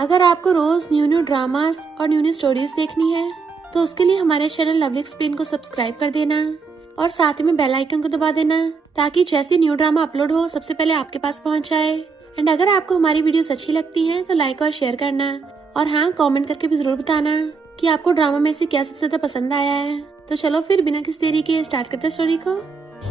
अगर आपको रोज new new dramas और न्यू न्यू स्टोरीज देखनी है तो उसके लिए हमारे चैनल लवली एक्सप्लेन को सब्सक्राइब कर देना और साथ में बेल आइकन को दबा देना ताकि जैसे न्यू ड्रामा अपलोड हो सबसे पहले आपके पास पहुंच जाए। एंड अगर आपको हमारी वीडियोस अच्छी लगती हैं तो लाइक और शेयर करना और हाँ, कमेंट करके भी जरूर बताना कि आपको ड्रामा में से क्या सबसे ज्यादा पसंद आया है। तो चलो फिर बिना किसी देरी के स्टार्ट करते हैं स्टोरी को।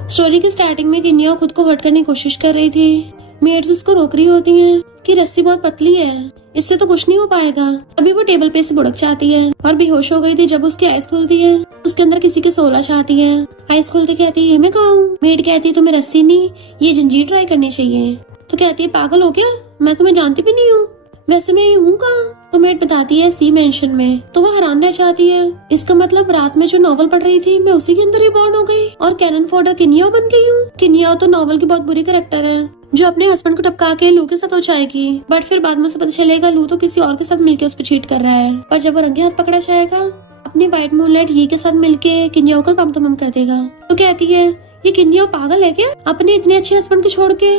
स्टोरी की स्टार्टिंग में किन्या खुद को हर्ट करने की कोशिश कर रही थी। मेड्स उसको रोक रही होती हैं कि रस्सी बहुत पतली है, इससे तो कुछ नहीं हो पाएगा। अभी वो टेबल पे से बुड़क जाती है और बेहोश हो गई थी जब उसकी आइज खुलती है। उसके अंदर किसी की सोलह आती है। आइज खुलते कहती है मैं कहाँ हूँ। मेड कहती है तुम्हें रस्सी नहीं, ये जंजीर ट्राई करनी चाहिए। तो कहती है पागल हो क्या, मैं तुम्हें जानती भी नहीं हूँ, वैसे मैं ये हूँ कहाँ। तो मेड बताती है सी मेंशन में। तो वो हैरान रह जाती है, इसका मतलब रात में जो नॉवल पढ़ रही थी मैं उसी के अंदर ही बॉर्न हो गई और कैनन फोर्डर किन्या बन गई हूँ। किन्या तो नॉवल की बहुत बुरी कैरेक्टर है जो अपने हस्बैंड को टपका के लू के साथ हो जाएगी, बट फिर बाद में उसे पता चलेगा लू तो किसी और के साथ मिलके उस पर चीट कर रहा है। पर जब वो रंगे हाथ पकड़ा जाएगा अपनी वाइट मूनलाइट ही के साथ मिलके किन्या का काम तमाम कर देगा। तो कहती है ये किन्या पागल है क्या, अपने इतने अच्छे हस्बैंड को छोड़ के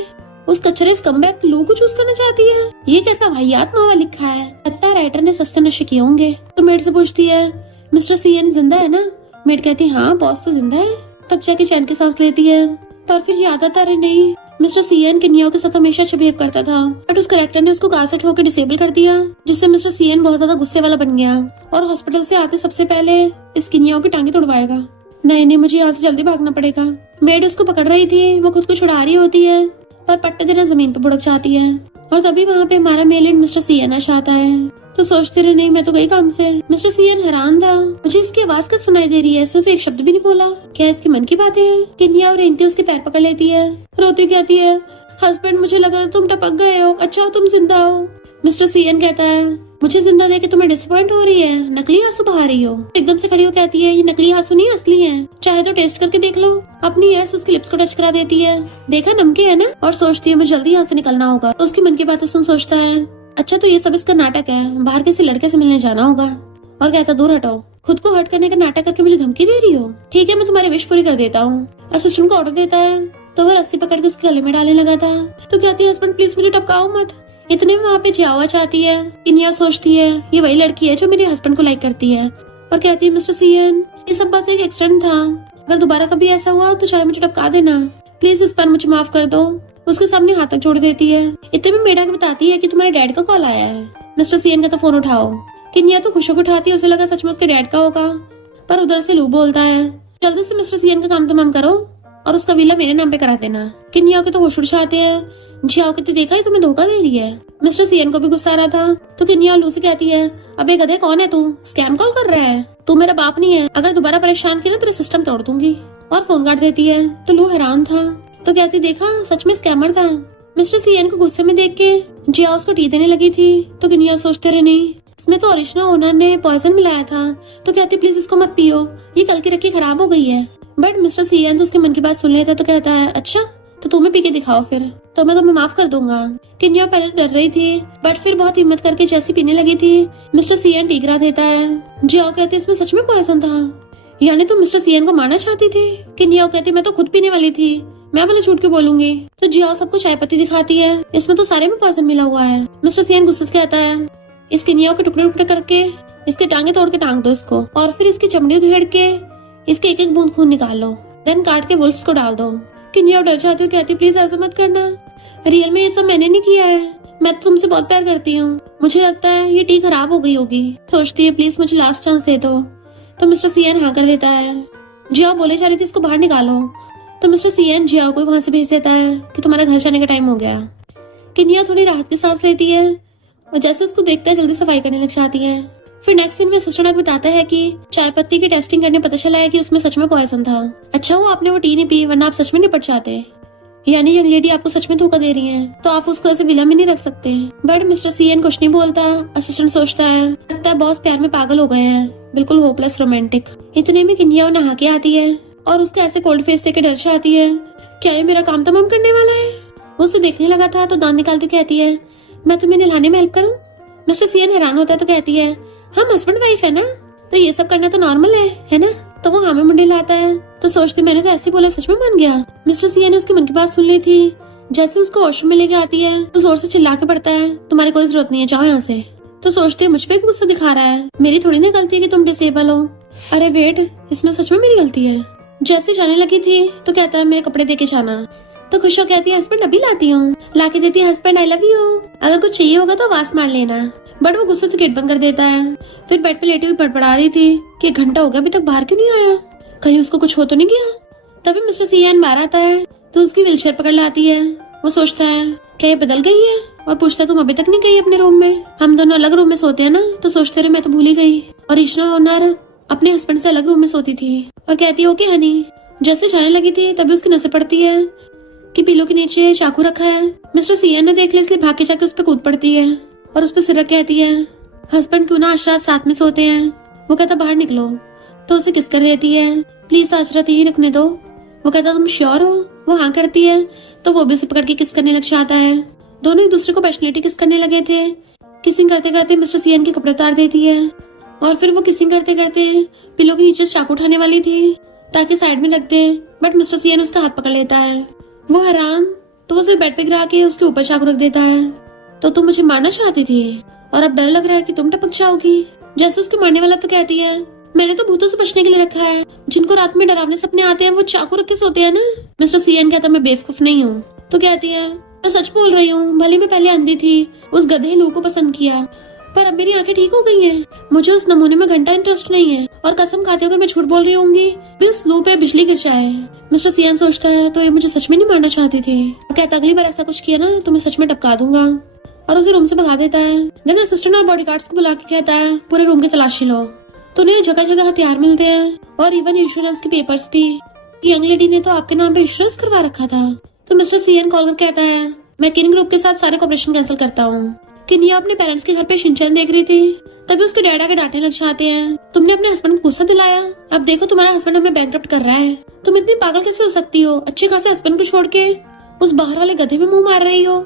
उस कचरे स्कमबैग लू को चूज करना चाहती है। ये कैसा वाहियात नॉवल लिखा है, लगता है राइटर ने सस्ते नशे किए होंगे। तो मेड से पूछती है मिस्टर सीएन जिंदा है ना। मेड कहती है हाँ बॉस तो जिंदा है। तब जाके चैन की सांस लेती है। पर फिर याद आता है नहीं, मिस्टर सीएन किन्या के साथ हमेशा अच्छा बिहेव करता था, बट उस करेक्टर ने उसको कार से ठोक के डिसेबल कर दिया, जिससे मिस्टर सीएन बहुत ज्यादा गुस्से वाला बन गया और हॉस्पिटल से आते सबसे पहले इस किन्या की टांगे तोड़वाएगा। नहीं, मुझे यहाँ से जल्दी भागना पड़ेगा। मेड उसको पकड़ रही थी, वो खुद को छुड़ा रही होती है पर पट्टे देना जमीन पर बुड़क जाती है और तभी वहाँ पे हमारा मेल एंड मिस्टर सीएन आता है। तो सोचते रहे नहीं मैं तो गई काम से। मिस्टर सीएन हैरान था, मुझे इसकी आवाज का सुनाई दे रही है, इसने तो एक शब्द भी नहीं बोला, क्या इसके मन की बातें हैं। किन्या और रेंती उसके पैर पकड़ लेती है, रोती कहती है हस्बैंड मुझे लगा तुम टपक गए हो, अच्छा हो तुम जिंदा हो। मिस्टर सीएन कहता है मुझे जिंदा देख के तुम्हें डिसअपॉइंट हो रही है, नकली आंसू बहा रही हो। एकदम से खड़ी हो कहती है ये नकली आंसू नहीं असली है, चाहे तो टेस्ट करके देख लो। अपनी यस उसकी लिप्स को टच करा देती है, देखा नमके है ना, और सोचती है मुझे जल्दी यहाँ से निकलना होगा। तो उसकी मन की बातें सुन सोचता है अच्छा तो ये सब इसका नाटक है, बाहर किसी लड़के से मिलने जाना होगा। और कहता दूर हटो, खुद को हर्ट करने का नाटक करके मुझे धमकी दे रही हो, ठीक है मैं तुम्हारी विश पूरी कर देता हूँ। असिस्टेंट को ऑर्डर देता है तो वो रस्सी पकड़ के उसके गले में डालने लगा था। तो कहती है हस्बैंड प्लीज मुझे टपकाओ मत। इतने में वहाँ पे जियावा चाहती है। किन्या सोचती है ये वही लड़की है जो मेरे हस्बैंड को लाइक करती है और कहती है मिस्टर सीएन ये सब बस एक एक्सीडेंट था, अगर दोबारा कभी ऐसा हुआ तो चाहे मुझे टपका देना, प्लीज इस पर मुझे माफ कर दो। उसके सामने हाथ तक जोड़ देती है। इतने में मेडा बताती है कि तुम्हारे डैड का कॉल आया है। मिस्टर सीएन का तो फोन उठाओ। किन्या तो खुशी को उठाती है, उसे लगा सच में उसके डैड का होगा, पर उधर से लू बोलता है जल्दी से मिस्टर सीएन का काम तमाम करो और उसका विला मेरे नाम पे करा देना। किन्या के तो होश उड़ जाते हैं, जियाओ कितनी देखा है तुम्हें धोखा दे रही है। मिस्टर सीएन को भी गुस्सा आ रहा था। तो किन्या लू से कहती है अबे गधे कौन है तू, स्कैम कॉल कर रहा है, तू मेरा बाप नहीं है, अगर दोबारा परेशान किया ना तेरा सिस्टम तोड़ दूंगी, और फोन काट देती है। तो लू हैरान था, तो कहती देखा सच में स्कैमर था। मिस्टर सीएन को गुस्से में देख के जिया उसको टी देने लगी थी। तो किन्या सोचते रहे नहीं इसमें तो ओरिजिनल ओनर ने पॉइजन मिलाया था। तो कहती प्लीज इसको मत पियो, ये कल की रखी खराब हो गई है। बट मिस्टर सीएन तो उसके मन की बात सुन लेता। तो कहता है अच्छा तो तुम्हें पी के दिखाओ फिर, तो मैं तुम्हें माफ कर दूंगा। किन्या पहले डर रही थी बट फिर बहुत हिम्मत करके जैसी पीने लगी थी मिस्टर सीएन टीगरा देता है। जिया कहती इसमें सच में पॉइजन था, यानी तुम मिस्टर सीएन को मारना चाहती थी। किन्या कहती मैं तो खुद पीने वाली थी, मैं भले झूठ क्यों बोलूंगी। तो जिया सबको चाय पत्ती दिखाती है, इसमें तो सारे में पॉइजन मिला हुआ है। मिस्टर सीएन गुस्से से कहता है इस किन्या के टुकड़े टुकड़े करके इसके टांगे तोड़ के टांग दो इसको, और फिर इसकी चमड़ी उधेड़ के इसके एक एक बूंद खून निकाल लो, देन काट के वुल्फ्स को डाल दो। किन्या डर जाती है, कहती प्लीज ऐसा मत करना, रियल में ये सब मैंने नहीं किया है, मैं तो तुमसे बहुत प्यार करती हूँ, मुझे लगता है ये टी खराब हो गई होगी। सोचती है प्लीज मुझे लास्ट चांस दे दो। तो मिस्टर सीएन हाँ कर देता है। जिया बोले जा रही थी इसको बाहर निकालो। तो मिस्टर सीएन जिया को वहाँ से भेज देता है कि तुम्हारा घर जाने का टाइम हो गया। किन्या थोड़ी राहत की सांस लेती है और जैसे उसको देखता है जल्दी सफाई करने लग जाती है। फिर नेक्स्ट सीन में असिस्टेंट बताता है कि चाय पत्ती की टेस्टिंग करने पता चला है कि उसमें सच में पॉइजन था। अच्छा वो आपने वो टी नहीं पी, वरना आप सच में निपट जाते, यानी ये लेडी आपको सच में धोखा दे रही है, तो आप उसको ऐसे विला में नहीं रख सकते। बट मिस्टर सीएन कुछ नहीं बोलता। असिस्टेंट सोचता है लगता है बॉस प्यार में पागल हो गए हैं, बिल्कुल होपलेस रोमांटिक। इतने में किन्या नहा के आती है और उसके ऐसे कोल्ड फेस देख के डर से आती है, क्या ये मेरा काम तमाम करने वाला है। वो उसे देखने लगा था तो दांत निकालती कहती है मैं तुम्हें नहलाने में हेल्प करूँ। मिस्टर सीएन हैरान होता है तो कहती है हम हस्बैंड वाइफ है ना, तो ये सब करना तो नॉर्मल है ना। तो वो हाँ में मुंडी लाता है। तो सोचती मैंने तो ऐसे बोला सच में मान गया। मिस्टर सीएन ने उसकी मन की बात सुन ली थी। जैसे उसको वॉशरूम में लेके आती है तो जोर से चिल्ला के पड़ता है तुम्हारी कोई जरूरत नहीं है, जाओ यहाँ से। तो सोचती है मुझ पे गुस्सा दिखा रहा है, मेरी थोड़ी ना गलती है कि तुम डिसेबल हो। अरे वेट, इसमें सच में मेरी गलती है। जैसे जाने लगी थी तो कहता है मेरे कपड़े देके जाना। तो खुशो कहती है हस्बैंड अभी लाती हूँ। लाके देती है हस्बैंड आई लव यू, अगर कुछ चाहिए होगा तो आवाज मार लेना। बट वो गुस्से से गेट बंद कर देता है। फिर बेड पे लेटी हुई बड़बड़ा रही थी कि 1 घंटा हो गया अभी तक बाहर क्यों नहीं आया, कहीं उसको कुछ हो तो नहीं गया। तभी मिस्टर सियान बाहर आता है तो उसकी व्हीलचेयर पकड़ लाती है। वो सोचता है क्या ये बदल गई है और पूछता है तुम अभी तक नहीं गई अपने रूम में, हम दोनों अलग रूम में सोते हैं ना। तो सोचते रहे मैं तो भूल ही गई। और ईशना ओनर अपने हस्बैंड से अलग रूम में सोती थी और कहती है ओके हनी। जैसे जाने लगी थी तभी उसकी नजर पड़ती है कि पिलो के नीचे चाकू रखा है। मिस्टर सियान ने देख लिया इसलिए भाग के जाके उस पर कूद पड़ती है और उस पर सिर रख कहती है हस्बैंड क्यों ना आज रात साथ में सोते हैं। वो कहता बाहर निकलो। तो उसे किस कर देती है प्लीज आज रात यही रखने दो। वो कहता तुम श्योर हो। वो हाँ करती है तो वो भी उसे पकड़ के किस करने लग जाता है। दोनों एक दूसरे को पैशनेटली किस करने लगे थे। किसिंग करते करते मिस्टर सियान के कपड़े उतार देती है और फिर वो किसिंग करते करते पिलो के नीचे चाकू उठाने वाली थी ताकि साइड में रख दे, बट मिस्टर सियान उसका हाथ पकड़ लेता है। वो हैरान तो वो उसे बेड पे गिरा के उसके ऊपर चाकू रख देता है। तो तुम मुझे मारना चाहती थी और अब डर लग रहा है कि तुम टपक जाओगी। जैसे उसके मारने वाला तो कहती है मैंने तो भूतों से बचने के लिए रखा है, जिनको रात में डरावने सपने आते हैं वो चाकू रख के सोते हैं ना। मिस्टर सियान कहता मैं बेवकूफ नहीं हूँ। तो कहती है मैं सच बोल रही हूँ, भले मैं पहले अंधी थी, उस गधे लू को पसंद किया, पर अब मेरी आंखें ठीक हो गई हैं। मुझे उस नमूने में घंटा इंटरेस्ट नहीं है और कसम खाते हुए मैं झूठ बोल रही होंगी भी उस लू पे बिजली गिर जाए। मिस्टर सियान सोचता है तो ये मुझे सच में नहीं मारना चाहती थी। वो कहता अगली बार ऐसा कुछ किया ना तो मैं सच में टपका दूंगा और उसे रूम से भगा देता है। देन असिस्टेंट और बॉडीगार्ड्स को बुला के कहता है पूरे रूम की तलाशी लो। तो उन्हें जगह जगह हथियार मिलते हैं और इवन इंश्योरेंस के पेपर्स भी। यंग लेडी ने तो आपके नाम पे इंश्योरेंस करवा रखा था। तो मिस्टर सियान कॉल कर कहता है मैं किन ग्रुप के साथ सारे कॉपरेशन कैंसिल करता हूँ। किनिया अपने पेरेंट्स के घर पे शिनचैन देख रही थी तभी उसके डैड आके डांटने लग जाते हैं तुमने अपने हस्बैंड को गुस्सा दिलाया, अब देखो तुम्हारा हस्बैंड हमें बैंकरप्ट कर रहा है। तुम इतनी पागल कैसे हो सकती हो, अच्छे खासे हस्बैंड को छोड़ के उस बाहर वाले गधे में मुंह मार रही हो।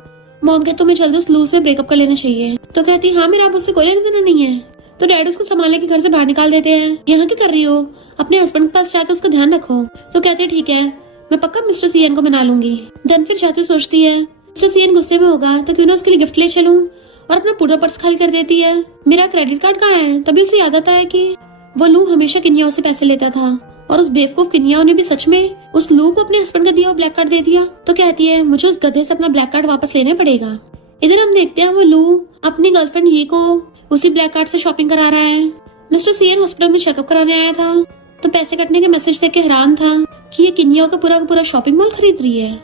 मॉम कहती तुम्हें जल्दी उस लू से ब्रेकअप कर लेना चाहिए। तो कहती हाँ मेरा अब उससे कोई लेना देना नहीं है। तो डैड उसको संभालने के घर से बाहर निकाल देते हैं। यहाँ क्या कर रही हो, अपने हस्बैंड के पास जाकर उसका ध्यान रखो। तो कहते ठीक है मैं पक्का मिस्टर सियान को मना लूंगी। देन फिर जाते सोचती है मिस्टर सियान गुस्से में होगा तो क्यों ना उसके लिए गिफ्ट ले चलूं और अपना पूरा पर्स खाली कर देती है। मेरा क्रेडिट कार्ड कहाँ है। तभी उसे याद आता है कि वो लू हमेशा किनियाओं से पैसे लेता था और उस बेवकूफ किनियाओं ने भी सच में उस लू को अपने हस्बैंड का दिया और ब्लैक कार्ड दे दिया। तो कहती है मुझे उस गधे से अपना ब्लैक कार्ड वापस लेना पड़ेगा। इधर हम देखते हैं वो लू अपनी गर्लफ्रेंड ये को उसी ब्लैक कार्ड से शॉपिंग करा रहा है। मिस्टर सियान हॉस्पिटल में चेकअप कराने आया था तो पैसे कटने के मैसेज देख के हैरान था कि ये किनियाओं का पूरा शॉपिंग मॉल खरीद रही है।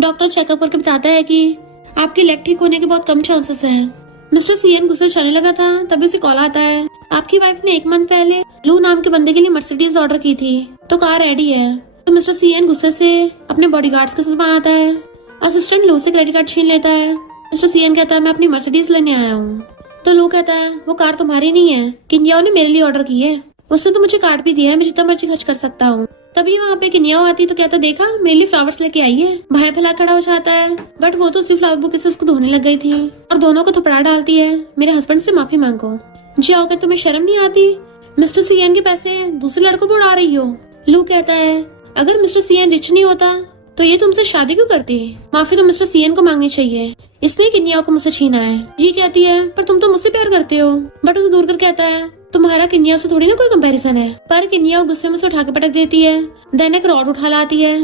डॉक्टर चेकअप करके बताता है कि आपके लेग ठीक होने के बहुत कम चांसेस हैं। मिस्टर सियान गुस्से चलने लगा था तभी उसे कॉल आता है आपकी वाइफ ने 1 मंथ पहले लू नाम के बंदे के लिए मर्सिडीज ऑर्डर की थी तो कार रेडी है। तो मिस्टर सियान गुस्से से अपने बॉडीगार्ड्स के साथ वहाँ आता है। असिस्टेंट लू से क्रेडिट कार्ड छीन लेता है। मिस्टर सियान कहता है मैं अपनी मर्सिडीज लेने आया हूँ। तो लू कहता है वो कार तुम्हारी नहीं है, किनियाओं ने मेरे लिए ऑर्डर की है, उसने तो मुझे कार्ड भी दिया है, मैं जितना मर्जी खर्च कर सकता हूँ। तभी वहाँ पे किनियाओ आती तो कहता देखा मेरे लिए फ्लावर्स लेके आई है। भाई भला खड़ा हो जाता है बट वो तो उसी फ्लावर बुके से उसको धोने लग गई थी और दोनों को थपड़ा डालती है मेरे हस्बैंड से माफी मांगो। जी आओ क्या तुम्हें शर्म नहीं आती, मिस्टर सियान के पैसे दूसरे लड़कों पर उड़ा रही हो। लू कहता है अगर मिस्टर सियान रिच नहीं होता तो ये तुमसे शादी क्यों करती, माफी तो मिस्टर सियान को मांगनी चाहिए, इसने किनियाओ को मुझसे छीना है। जी कहती है पर तुम तो मुझसे प्यार करते हो। बट उसे दूर कर कहता है तुम्हारा किनिया से थोड़ी ना कोई कंपैरिजन है। पर किनिया गुस्से में से उठा के पटक देती है। देन एक रॉड उठा लाती है।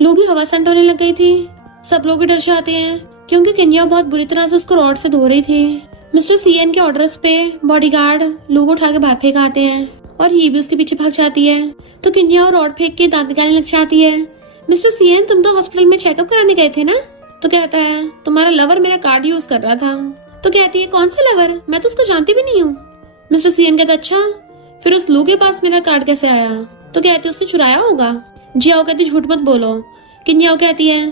लोग भी हवा सेंट होने लग गई थी। सब लोग भी डर जाते हैं क्योंकि किनिया बहुत बुरी तरह से उसको रॉड से धो रही थी। मिस्टर सियान के ऑर्डर्स पे बॉडीगार्ड लोग उठा के बाहर फेंक आते हैं और ये भी उसके पीछे भाग जाती है। तो किनिया रॉड फेंक के दांत निकालने लग जाती है। मिस्टर सियान तुम तो हॉस्पिटल में चेकअप कराने गए थे ना। तो कहता है तुम्हारा लवर मेरा कार्ड यूज कर रहा था। तो कहती है कौन सा लवर, मैं तो उसको जानती भी नहीं हूँ। मिस्टर सियान कहता अच्छा फिर उस लू के पास मेरा कार्ड कैसे आया। तो कहती उसने चुराया होगा। जियाओ कहती झूठ मत बोलो। किनियाओ कहती है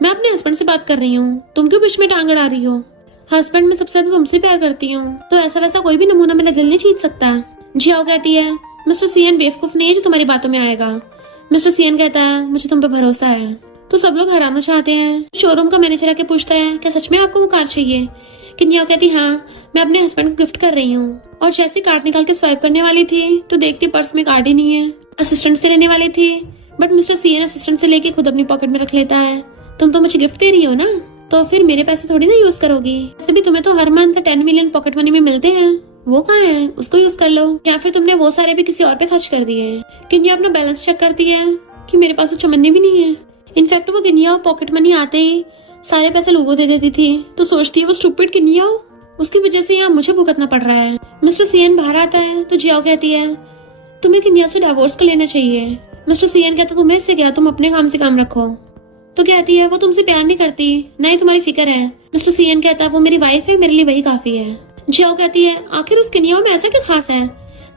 मैं अपने हस्बैंड से बात कर रही हूँ, तुम क्यों बीच में टांग अड़ा रही हो। हस्बैंड मैं सबसे ज्यादा तुमसे प्यार करती हूँ तो ऐसा वैसा कोई भी नमूना मेरा दिल नहीं जीत सकता। जियाओ कहती है मिस्टर सियान बेवकूफ नहीं है जो तुम्हारी बातों में आएगा। मिस्टर सियान कहता है मुझे तुम पे भरोसा है। तो सब लोग हैरान हो जाते हैं। शोरूम का मैनेजर आके पूछता है क्या सच में आपको वो कार चाहिए। किनिया कहती हाँ मैं अपने हस्बैंड को गिफ्ट कर रही हूँ। और जैसे कार्ड निकाल के स्वाइप करने वाली थी तो देखती पर्स में कार्ड ही नहीं है। असिस्टेंट से लेने वाली थी बट मिस्टर सियान असिस्टेंट से लेके खुद अपनी पॉकेट में रख लेता है। तुम तो मुझे गिफ्ट दे रही हो ना। तो फिर मेरे पैसे थोड़ी ना यूज करोगी। तभी तुम्हें तो हर मंथ 10 मिलियन पॉकेट मनी में मिलते हैं, वो कहाँ है, उसको यूज कर लो। या फिर तुमने वो सारे भी किसी और पे खर्च कर दिए। किन्या अपना बैलेंस चेक करती है कि मेरे पास तो चमन्नी भी नहीं है। इनफैक्ट वो किन्या पॉकेट मनी आते ही सारे पैसे लोगों दे देती थी। तो सोचती है वो स्टूपिड किन्या, उसकी वजह से यहाँ मुझे भुगतना पड़ रहा है। मिस्टर सीएन बाहर आता है तो जियाओ कहती है तुम्हें किन्या से डिवोर्स कर लेना चाहिए। मिस्टर सीएन कहता तुम्हें इससे क्या, तुम अपने काम से काम रखो। तो कहती है वो तुमसे प्यार नहीं करती, ना ही तुम्हारी फिक्र है। मिस्टर सीएन कहता है वो मेरी वाइफ है, मेरे लिए वही काफी है। जियाओ कहती है आखिर उस किन्या में ऐसा क्या खास है।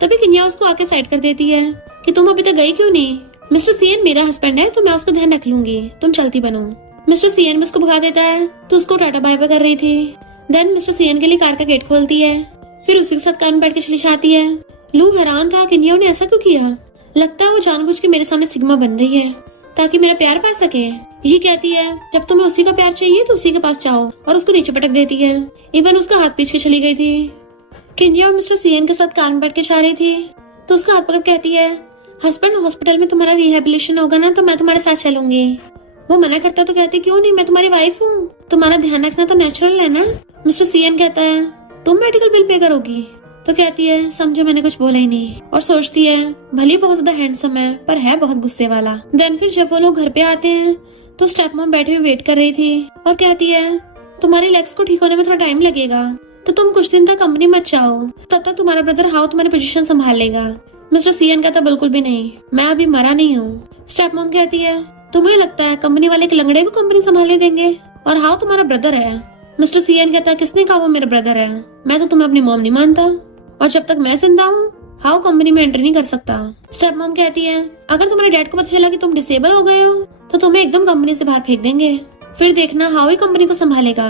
तभी किन्या उसको आके साइड कर देती है कि तुम अभी तक गई क्यों नहीं। मिस्टर सीएन मेरा हस्बैंड है तो मैं उसका ध्यान रख लूंगी, तुम चलती बनो। मिस्टर सीएन में उसको भगा देता है तो उसको टाटा बाय बाय कर रही थी। देन मिस्टर सीएन के लिए कार का गेट खोलती है, फिर उसी के साथ कार में बैठ के चली जाती है। लू हैरान था किन्या ने ऐसा क्यों किया। लगता है वो जानबूझ के मेरे सामने सिग्मा बन रही है ताकि मेरा प्यार पा सके। ये कहती है जब तुम्हें उसी का प्यार चाहिए तो उसी के पास जाओ, और उसको नीचे पटक देती है। इवन उसका हाथ पीछे चली गई थी। किन्या और मिस्टर सीएन के साथ कार में बैठ के जा रही थी तो उसका हाथ पकड़ कहती है हस्बैंड हॉस्पिटल में तुम्हारा रिहेबिलिटेशन होगा ना तो मैं तुम्हारे साथ चलूंगी। वो मना करता तो कहती क्यों नहीं, मैं तुम्हारी वाइफ हूँ, तुम्हारा ध्यान रखना तो नेचुरल है ना। मिस्टर सीएन कहता है तुम मेडिकल बिल पे करोगी। तो कहती है समझो मैंने कुछ बोला ही नहीं, और सोचती है भले बहुत ज्यादा हैंडसम है पर है बहुत गुस्से वाला। देन फिर जब वो लोग घर पे आते हैं तो स्टेप मॉम बैठी हुई वेट कर रही थी और कहती है तुम्हारे लेग्स को ठीक होने में थोड़ा टाइम लगेगा तो तुम कुछ दिन तक कंपनी मत जाओ, तब तक तुम्हारा ब्रदर हाउ तुम्हारी पोजीशन संभाल लेगा। मिस्टर सीएन कहता बिल्कुल भी नहीं, मैं अभी मरा नहीं हूँ। स्टेप मॉम कहती है तुम्हें लगता है कंपनी वाले एक लंगड़े को कंपनी संभालने देंगे, और हाउ तुम्हारा ब्रदर है। मिस्टर सीएन कहता है किसने कहा वो मेरा ब्रदर है, मैं तो तुम्हें अपनी मॉम नहीं मानता, और जब तक मैं जिंदा हूँ हाउ कंपनी में एंटर नहीं कर सकता। स्टेप मॉम कहती है अगर तुम्हारे डैड को पता चला कि तुम डिसेबल हो गए हो तो तुम्हें एकदम कंपनी से बाहर फेंक देंगे, फिर देखना हाउ ही कंपनी को संभालेगा।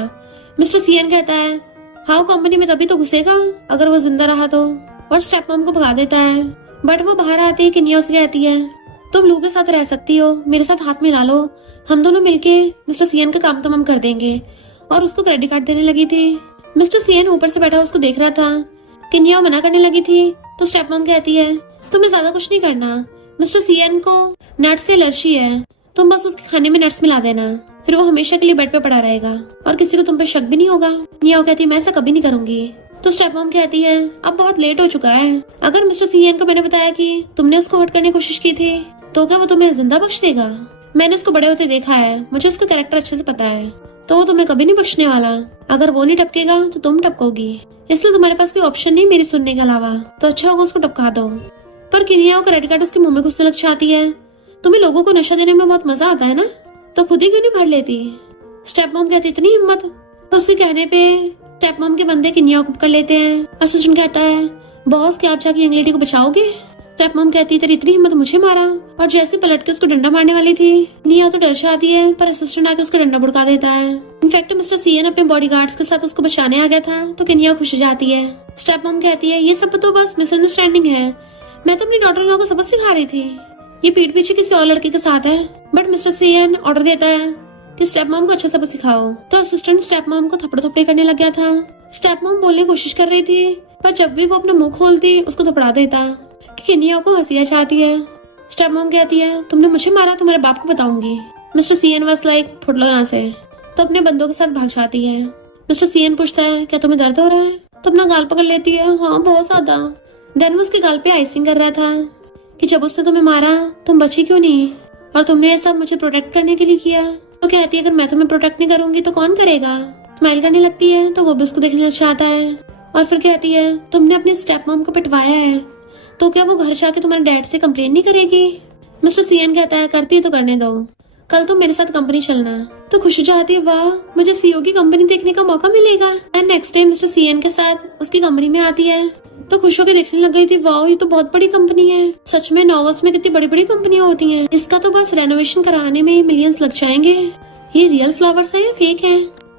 मिस्टर सीएन कहता है हाउ कंपनी में तभी तो घुसेगा अगर वो जिंदा रहा तो, और स्टेप मॉम को भगा देता है। बट वो बाहर आती है किन्या उसे कहती है तुम लू के साथ रह सकती हो, मेरे साथ हाथ मिला लो, हम दोनों मिलके मिस्टर सीएन का काम तमाम कर देंगे। और उसको क्रेडिट कार्ड देने लगी थी। मिस्टर सीएन ऊपर से बैठा उसको देख रहा था। किन्या मना करने लगी थी तो स्टेप मॉम कहती है तुम्हें ज्यादा कुछ नहीं करना, मिस्टर सीएन को नट्स से एलर्जी है, तुम बस उसके खाने में नट्स मिला देना, फिर वो हमेशा के लिए बेड पे पड़ा रहेगा और किसी को तुम पे शक भी नहीं होगा। निया कहती है मैं ऐसा कभी नहीं करूंगी। तो स्टेप मॉम कहती है अब बहुत लेट हो चुका है, अगर मिस्टर सीएन को मैंने बताया कि तुमने उसको हर्ट करने की कोशिश की थी तो क्या वो तुम्हें जिंदा बख्श देगा। मैंने उसको बड़े होते देखा है, मुझे उसका कैरेक्टर अच्छे से पता है, तो वो तुम्हें कभी नहीं बख्शने वाला। अगर वो नहीं टपकेगा तो तुम टपकोगी, इसलिए तुम्हारे पास कोई ऑप्शन नहीं मेरी सुनने के अलावा, तो अच्छा होगा उसको टपका दो। पर किनिया वो क्रेडिट कार्ड उसके मुंह में घुसने लग जाती है। तुम्हें लोगों को नशा देने में बहुत मजा आता है ना, तो खुद ही क्यों नहीं भर लेती। स्टेप मॉम कहती इतनी हिम्मत, और उसके कहने पे स्टेप मॉम के बंदे किनिया को पकड़ लेते हैं। असिस्टेंट कहता है बॉस क्या आप जाके यंग लेडी को बचाओगे। स्टेप मॉम कहती तेरी इतनी हिम्मत मुझे मारा, और जैसे पलट के उसको डंडा मारने वाली थी निया तो डर जाती है, पर असिस्टेंट आके उसको डंडा बुड़का देता है। इनफैक्ट मिस्टर सीएन अपने बॉडीगार्ड्स के साथ उसको बचाने आ गया था, तो किनिया खुश हो जाती है। स्टेप मॉम कहती है ये सब तो बस मिसअंडरस्टैंडिंग है, मैं तो अपनी डॉटर लोगों को सबक सिखा रही थी, ये पीठ पीछे किसी और लड़के के साथ है। बट मिस्टर सीएन ऑर्डर देता है कि स्टेप मॉम को अच्छा सबक सिखाओ, तो असिस्टेंट स्टेप मॉम को थप्पड़ थप्पड़ी करने लग गया था। स्टेप मॉम बोलने की कोशिश कर रही थी, पर जब भी वो अपना मुंह खोलती उसको थपड़ा देता। किनिया को हंसी आ जाती है। स्टेप मॉम कहती है तुमने मुझे मारा, तुम्हारे बाप को बताऊंगी। Mister CN was like foot low यहाँ से, तो अपने बंदों के साथ भाग जाती है। मिस्टर सीएन पूछता है क्या तुम्हें दर्द हो रहा है, तो अपना गाल पकड़ लेती है, हाँ बहुत ज्यादा। देन वो उसके गाल पे आइसिंग कर रहा था कि जब उसने तुम्हें मारा तुम बची क्यों नहीं, और तुमने ये सब मुझे प्रोटेक्ट करने के लिए किया। तो कहती है अगर मैं तुम्हें प्रोटेक्ट नहीं करूंगी तो कौन करेगा। स्माइल करने लगती है तो वो भी उसको देखने लग जाता है, और फिर कहती है तुमने अपने स्टेप मॉम को पिटवाया है, तो क्या वो घर जाके तुम्हारे डैड से कंप्लेन नहीं करेगी। मिस्टर सीएन कहता है करती है तो करने दो, कल तुम मेरे साथ कंपनी चलना। तो खुशी चाहती है वाह मुझे सीईओ की कंपनी देखने का मौका मिलेगा। And next time mister CN के साथ उसकी कंपनी में आती है तो खुश होकर देखने लग गई थी, वाह ये तो बहुत बड़ी कंपनी है, सच में नॉवेल्स में कितनी बड़ी बड़ी कंपनियां होती हैं, इसका तो बस रेनोवेशन कराने में मिलियंस लग जाएंगे। ये रियल फ्लावर्स है या फेक है।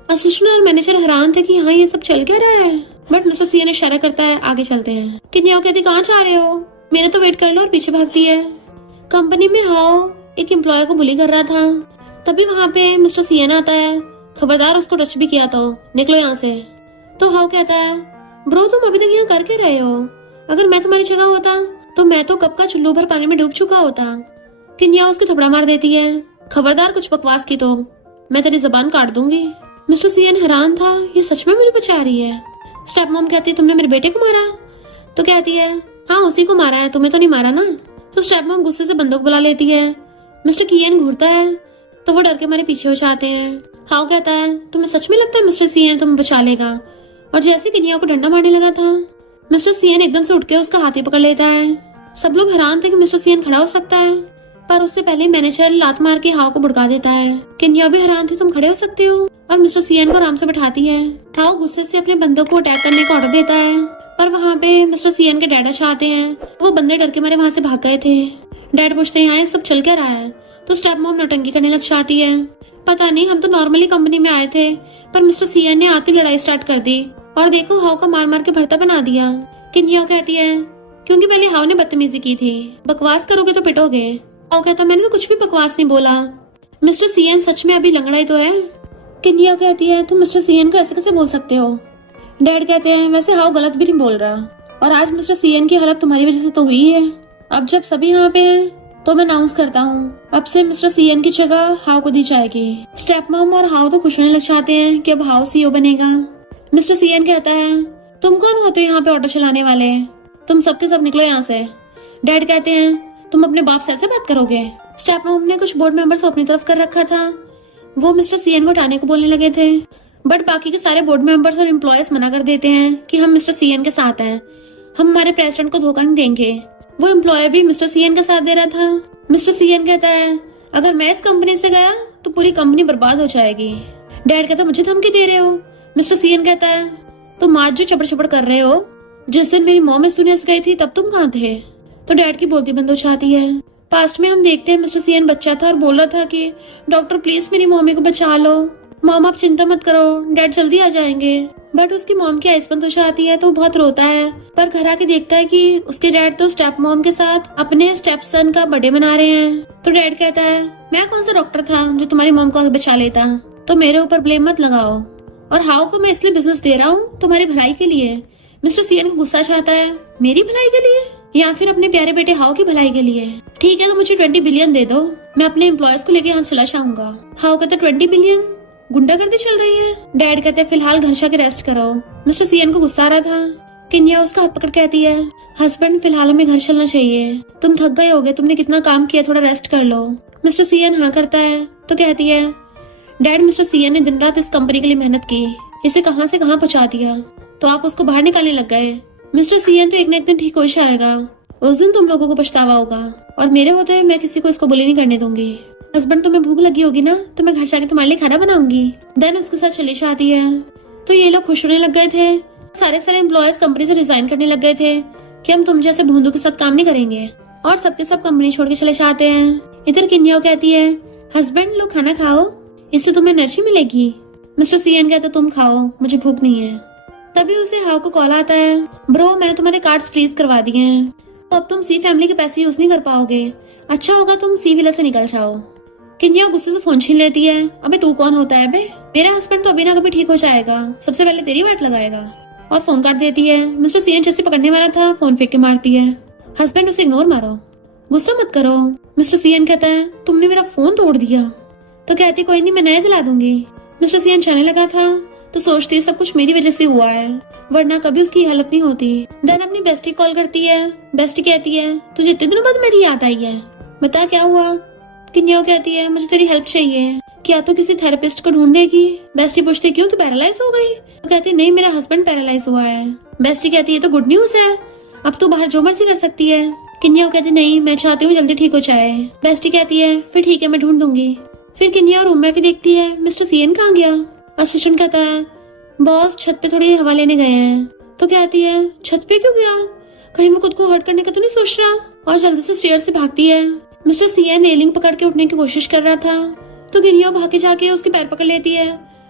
असिस्टेंट और मैनेजर हैरान थे कि हाँ ये सब चल क्या रहा है। बट मिस्टर सीएन इशारा करता है आगे चलते हैं। किनिया कहती कहाँ जा रहे हो, मेरे तो वेट कर लो, और पीछे भागती है। कंपनी में हाउ एक एम्प्लॉय को बुली कर रहा था, तभी वहाँ पे मिस्टर सीएन आता है, खबरदार उसको टच भी किया तो निकलो यहाँ से। तो हाउ कहता है ब्रो तुम अभी तक यहाँ कर के रहे हो, अगर मैं तुम्हारी जगह होता तो मैं तो कब का चुल्लू भर पानी में डूब चुका होता। किनिया उसके थपड़ा मार देती है, खबरदार कुछ बकवास की तो मैं तेरी जबान काट दूंगी। मिस्टर सीएन हैरान था, ये सच में मुझे बचा रही है। स्टेप मॉम कहती है तुमने मेरे बेटे को मारा? तो कहती है हाँ उसी को मारा है, तुम्हें तो नहीं मारा ना। तो स्टेप मॉम गुस्से से बंदूक बुला लेती है। मिस्टर कियन घूरता है तो वो डर के मारे पीछे हो जाते हैं। हाउ कहता है तुम्हें सच में लगता है मिस्टर सीएन तुम्हें बचा लेगा? और जैसे किनिया को डंडा मारने लगा था, मिस्टर सीएन एकदम से उठ के उसका हाथ ही पकड़ लेता है। सब लोग हैरान थे कि मिस्टर सीएन खड़ा हो सकता है, पर उससे पहले मैनेजर लात मार के हाउ को भड़का देता है। किनिया भी हैरान थी, तुम खड़े हो सकते हो, और मिस्टर सीएन को आराम से बैठाती है। हाउ गुस्से से अपने बंदों को अटैक करने का ऑर्डर देता है, पर वहाँ पे मिस्टर सीएन के डैड आते हैं। वो बंदे डर के मारे वहाँ से भाग गए थे। डैड पूछते हैं यहाँ ये सब चल क्या रहा है? तो स्टेप मॉम नौटंकी करने लग जाती है। पता नहीं, हम तो नॉर्मली कंपनी में आए थे, पर मिस्टर सीएन ने आते लड़ाई स्टार्ट कर दी, और देखो हाउ का मार मार के भरता बना दिया। किनिया कहती है क्योंकि पहले हाउ ने बदतमीजी की थी, बकवास करोगे तो पिटोगे। हाउ कहता मैंने तो कुछ भी बकवास नहीं बोला। मिस्टर सीएन सच में अभी लंगड़ा ही तो है। किनिया कहती है तुम मिस्टर सीएन को ऐसे कैसे बोल सकते हो? डैड कहते हैं वैसे हाउ गलत भी नहीं बोल रहा, और आज मिस्टर सीएन की हालत तुम्हारी वजह से तो हुई है। अब जब सभी यहाँ पे हैं तो मैं अनाउंस करता हूँ, अब से मिस्टर सीएन की जगह हाउ को दी जाएगी। स्टेप मॉम और हाउ तो खुश होने लग जाते हैं कि अब हाउ सीईओ बनेगा। मिस्टर सीएन कहता है तुम कौन होते हो यहाँ पे ऑटो चलाने वाले? तुम सबके सब निकलो यहाँ से। डैड कहते हैं तुम अपने बाप से ऐसे बात करोगे? स्टेप मॉम ने कुछ बोर्ड मेंबर्स को अपनी तरफ कर रखा था, वो मिस्टर सीएन को हटाने को बोलने लगे थे, बट बाकी के सारे बोर्ड मेंबर्स और एम्प्लॉयज मना कर देते हैं कि हम मिस्टर सीएन के साथ हैं, हम हमारे प्रेसिडेंट को धोखा नहीं देंगे। वो एम्प्लॉय भी मिस्टर सीएन का साथ दे रहा था। मिस्टर सीएन कहता है अगर मैं इस कंपनी से गया तो पूरी कंपनी बर्बाद हो जाएगी। डैड कहता मुझे धमकी दे रहे हो? मिस्टर सीएन कहता है तुम आज जो चपड़ चपड़ कर रहे हो, जिस दिन मेरी मॉम इस दुनिया से गई थी तब तुम कहाँ थे? तो डैड की बोलती बंद हो जाती है। पास्ट में हम देखते हैं मिस्टर सीएन बच्चा था और बोल रहा था कि डॉक्टर प्लीज मेरी मम्मी को बचा लो, मॉम आप चिंता मत करो, डैड जल्दी आ जाएंगे। बट उसकी मॉम की आइस बंद हो जाती है तो वो बहुत रोता है, पर घर आके देखता है कि उसके डैड तो स्टेप मॉम के साथ अपने स्टेप सन का बर्थडे मना रहे हैं। तो डैड कहता है मैं कौन सा डॉक्टर था जो तुम्हारी मॉम को आगे बचा लेता, तो मेरे ऊपर ब्लेम मत लगाओ, और हाउ को मैं इसलिए बिजनेस दे रहा हूँ तुम्हारी भलाई के लिए। मिस्टर सीएन को गुस्सा चाहता है मेरी भलाई के लिए या फिर अपने प्यारे बेटे हाउ की भलाई के लिए? ठीक है तो मुझे 20 बिलियन दे दो, मैं अपने एम्प्लॉयज को लेके यहाँ चला जाऊंगा। हाउ कहते 20 बिलियन? गुंडागर्दी चल रही है। डैड कहते फिलहाल घर जाके रेस्ट करो। मिस्टर सीएन को गुस्सा आ रहा था। किनिया उसका हाथ पकड़ कहती है हस्बैंड फिलहाल हमें घर चलना चाहिए, तुम थक गए होगे, तुमने कितना काम किया, थोड़ा रेस्ट कर लो। मिस्टर सीएन हाँ करता है तो कहती है डैड मिस्टर सीएन ने दिन रात इस कंपनी के लिए मेहनत की, इसे कहाँ से कहाँ पहुँचा दिया, तो आप उसको बाहर निकालने लग गए। मिस्टर सीएन तो एक न एक दिन ठीक हो जाएगा, उस दिन तुम लोगों को पछतावा होगा, और मेरे होते हुए मैं किसी को इसको बुली नहीं करने दूंगी। हस्बैंड तुम्हें भूख लगी होगी ना, तो मैं घर जाके तुम्हारे लिए खाना बनाऊंगी। देन उसके साथ चली जाती है। तो ये लोग खुश होने लग गए थे। सारे एम्प्लॉयज कंपनी से रिजाइन करने लग गए थे कि हम तुम जैसे भूंदू के साथ काम नहीं करेंगे, और सबके सब कंपनी छोड़ के चले जाते हैं। इधर किनिया कहती है हस्बैंड लो खाना खाओ, इससे तुम्हें एनर्जी मिलेगी। मिस्टर सीएन कहता तुम खाओ, मुझे भूख नहीं है। तभी उसे हाउ को कॉल आता है ब्रो मैंने तुम्हारे कार्ड्स फ्रीज करवा दिए हैं, तो अब तुम सी फैमिली के पैसे यूज नहीं कर पाओगे, अच्छा होगा तुम सी विला से निकल जाओ। किनिया गुस्से से फोन छीन लेती है। अबे तू कौन होता है बे, मेरा हस्बैंड तो अभी ना कभी ठीक हो जाएगा, सबसे पहले तेरी वाट लगाएगा, और फोन काट देती है। मिस्टर सीएन जैसे पकड़ने वाला था फोन फेंक के मारती है। हस्बैंड उसे इग्नोर मारो, गुस्सा मत करो। मिस्टर सीएन कहता है तुमने मेरा फोन तोड़ दिया, तो कहती कोई नहीं मैं नया दिला दूंगी। मिस्टर सीएन जाने लगा था तो सोचती सब कुछ मेरी वजह से हुआ है, वरना कभी उसकी हालत नहीं होती। देन अपनी बेस्टी कॉल करती है। बेस्टी कहती है तुझे इतने दिनों बाद मेरी याद आई है, बता क्या हुआ। किनिया कहती है मुझे तेरी हेल्प चाहिए, क्या तो किसी थेरेपिस्ट को ढूंढ देगी। बेस्टी पूछती क्यों तू पैरालाइज हो गई? तो कहती नहीं मेरा हस्बैंड पैरालाइज हुआ है। बेस्टी कहती है तो गुड न्यूज है, अब तू बाहर जो मर्जी कर सकती है। किनिया कहती नहीं मैं चाहती हूँ जल्दी ठीक हो जाए। बेस्टी कहती है फिर ठीक है मैं ढूंढ दूंगी। फिर किनिया रूम में आके देखती है मिस्टर सीएन कहाँ गया। असिस्टेंट कहता है बॉस छत पे थोड़ी हवा लेने गए हैं। तो कहती है छत पे क्यों गया, कहीं वो खुद को हर्ट करने का तो नहीं सोच रहा, और जल्दी से स्टेयर से भागती है। मिस्टर सीएन रेलिंग पकड़ के उठने की कोशिश कर रहा था तो गिनिया भागे जाके उसके पैर पकड़ लेती है।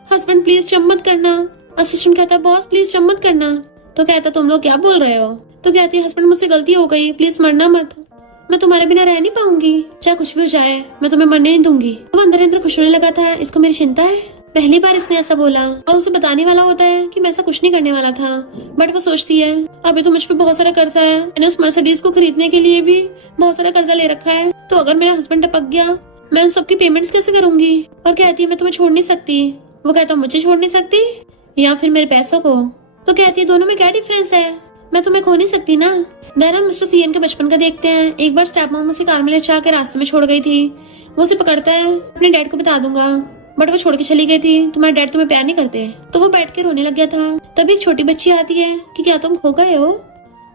हस्बैंड प्लीज जंप मत करना। असिस्टेंट कहता है बॉस प्लीज जंप मत करना। तो कहता तुम लोग क्या बोल रहे हो। तो कहती है हस्बैंड मुझसे गलती हो गई, प्लीज मरना मत, मैं तुम्हारे बिना रह नहीं पाऊंगी, चाहे कुछ भी हो जाए मैं तुम्हें मरने नहीं दूंगी। अब अंदर अंदर खुश होने लगा था, इसको मेरी चिंता है, पहली बार इसने ऐसा बोला, और उसे बताने वाला होता है कि मैं ऐसा कुछ नहीं करने वाला था। बट वो सोचती है अभी तो मुझ पे बहुत सारा कर्जा है, मैंने उस मर्सिडीज को खरीदने के लिए भी बहुत सारा कर्जा ले रखा है, तो अगर मेरा हस्बैंड टपक गया मैं उन सबकी पेमेंट्स कैसे करूंगी। और कहती है मैं तुम्हें छोड़ नहीं सकती, वो कहता मुझे छोड़ नहीं सकती या फिर मेरे पैसों को। तो कहती है दोनों में क्या डिफरेंस है, मैं तुम्हें खो नहीं सकती ना। देन हम मिस्टर सीएन के बचपन का देखते हैं। एक बार स्टेप मॉम उसे कार में ले जा के रास्ते में छोड़ गई थी। वो उसे पकड़ता है, अपने डैड को बता दूंगा, बट वो छोड़ के चली गई थी, तुम्हारे डैड तुम्हें प्यार नहीं करते। तो वो बैठ के रोने लग गया था। तभी एक छोटी बच्ची आती है कि क्या तुम खो गए हो।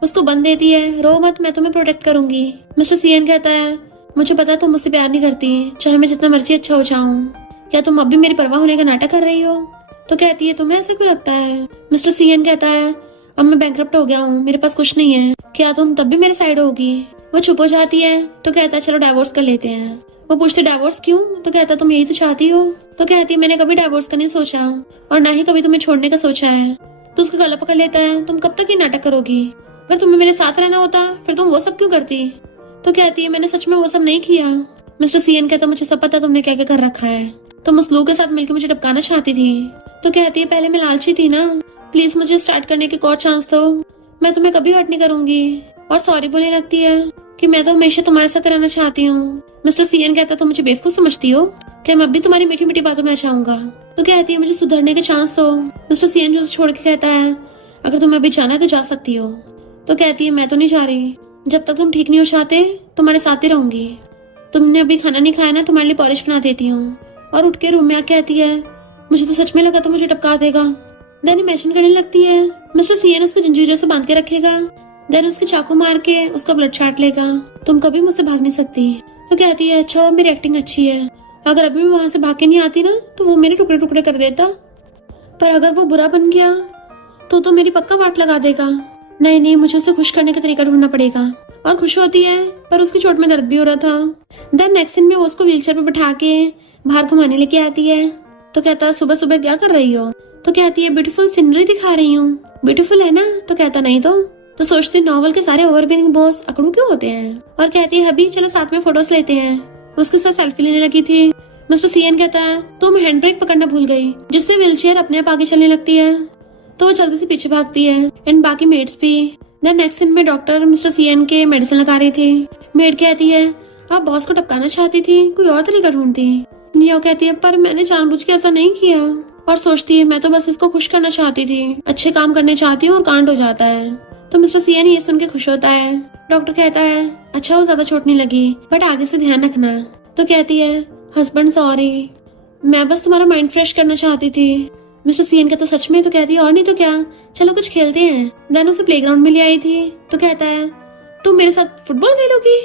उसको बंद देती है, रो मत, मैं तुम्हें प्रोटेक्ट करूंगी। मिस्टर सीएन कहता है मुझे पता तुम मुझसे प्यार नहीं करती, चाहे मैं जितना मर्जी अच्छा हो जाऊं। क्या तुम अब भी मेरी परवाह होने का नाटक कर रही हो। तो कहती है तुम्हें ऐसा क्यों लगता है। मिस्टर सीएन कहता है अब मैं बैंकरप्ट हो गया हूँ, मेरे पास कुछ नहीं है, क्या तुम तब भी मेरे साइड होगी। वो चुप हो जाती है। तो कहता है चलो डाइवोर्स कर लेते हैं। वो पूछते डाइवोर्स क्यों। तो कहता तुम यही तो चाहती हो। तो कहती है मैंने कभी डाइवोर्स का नहीं सोचा और ना ही कभी तुम्हें छोड़ने का सोचा है। तो उसका गला पकड़ लेता है, तुम कब तक ये नाटक करोगी, अगर तुम्हें मेरे साथ रहना होता फिर तुम वो सब क्यों करती। तो कहती है मैंने सच में वो सब नहीं किया। मिस्टर सीएन कहता मुझे सब पता तुमने क्या क्या कर रखा है, तुम उस लोग के साथ मिलकर मुझे टपकाना चाहती थी। तो कहती है पहले मैं लालची थी ना, प्लीज मुझे स्टार्ट करने की एक और चांस दो, मैं तुम्हें कभी हर्ट नहीं करूंगी। और सॉरी बोलने लगती है कि मैं तो हमेशा तुम्हारे साथ रहना चाहती हूँ। मिस्टर सीएन कहता तुम मुझे बेवकूफ समझती हो कि मैं अब भी तुम्हारी मीठी मीठी बातों में आ जाऊंगा। तो कहती है मुझे सुधरने के चांस दो। मिस्टर सीएन जो उसे छोड़ के कहता है अगर तुम्हें अभी जाना है तो जा सकती हो। तो कहती है मैं तो नहीं जा रही, जब तक तुम ठीक नहीं हो जाते तुम्हारे साथ ही रहूंगी। तुमने अभी खाना नहीं खाया ना, तुम्हारे लिए पॉलिश बना देती हूँ। और उठ के रूम में आके कहती है मुझे तो सच में लगा था मुझे टपका देगा। देन इमेजिन करने लगती है मिस्टर सीएन उसको जंजीरों से बांध के रखेगा, देन उसके चाकू मार के उसका ब्लड चाट लेगा, तुम कभी मुझसे भाग नहीं सकती। तो कहती है अच्छा मेरी एक्टिंग अच्छी है, अगर अभी मैं वहां से भाग के नहीं आती ना तो वो मेरे टुकड़े टुकड़े कर देता, पर अगर वो बुरा बन गया तो मेरी पक्का वाट लगा देगा। नहीं नहीं मुझे उसे खुश करने का तरीका ढूंढना पड़ेगा। और खुश होती है पर उसकी चोट में दर्द भी हो रहा था। देन नेक्स्ट सीन में वो उसको व्हीलचेयर पे बैठा के बाहर घुमाने लेके आती है। तो कहता सुबह सुबह क्या कर रही हो। तो कहती है ब्यूटीफुल सीनरी दिखा रही हूँ। ब्यूटीफुल है ना। तो कहता नहीं तो सोचती नॉवल के सारे ओवरबीइंग बॉस अकड़ू क्यों होते हैं। और कहती है अभी चलो साथ में फोटोज लेते हैं। उसके साथ सेल्फी लेने लगी थी। मिस्टर सीएन कहता है तुम हैंड ब्रेक पकड़ना भूल गई, जिससे व्हीलचेयर अपने आप आगे चलने लगती है। तो वो जल्दी से पीछे भागती है एंड बाकी मेड्स भी। देन नेक्स्ट सीन में डॉक्टर मिस्टर सीएन के मेडिसिन लगा रही थी। मेड कहती है आप बॉस को टपकाना चाहती थी, कोई और तरीका ढूंढती। नियो कहती है पर मैंने जानबूझ के ऐसा नहीं किया। और सोचती है मैं तो बस इसको खुश करना चाहती थी, अच्छे काम करने चाहती हूँ और कांड हो जाता है। तो मिस्टर सीएन ये सुन के खुश होता है। डॉक्टर कहता है अच्छा वो ज्यादा चोट नहीं लगी, बट आगे से ध्यान रखना। तो कहती है हस्बैंड सॉरी, मैं बस तुम्हारा माइंड फ्रेश करना चाहती थी। मिस्टर सीएन कहता सच में। तो कहती है और नहीं तो क्या, चलो कुछ खेलते हैं। देन उसे प्लेग्राउंड में ले आई थी। तो कहता है तुम मेरे साथ फुटबॉल खेलोगी।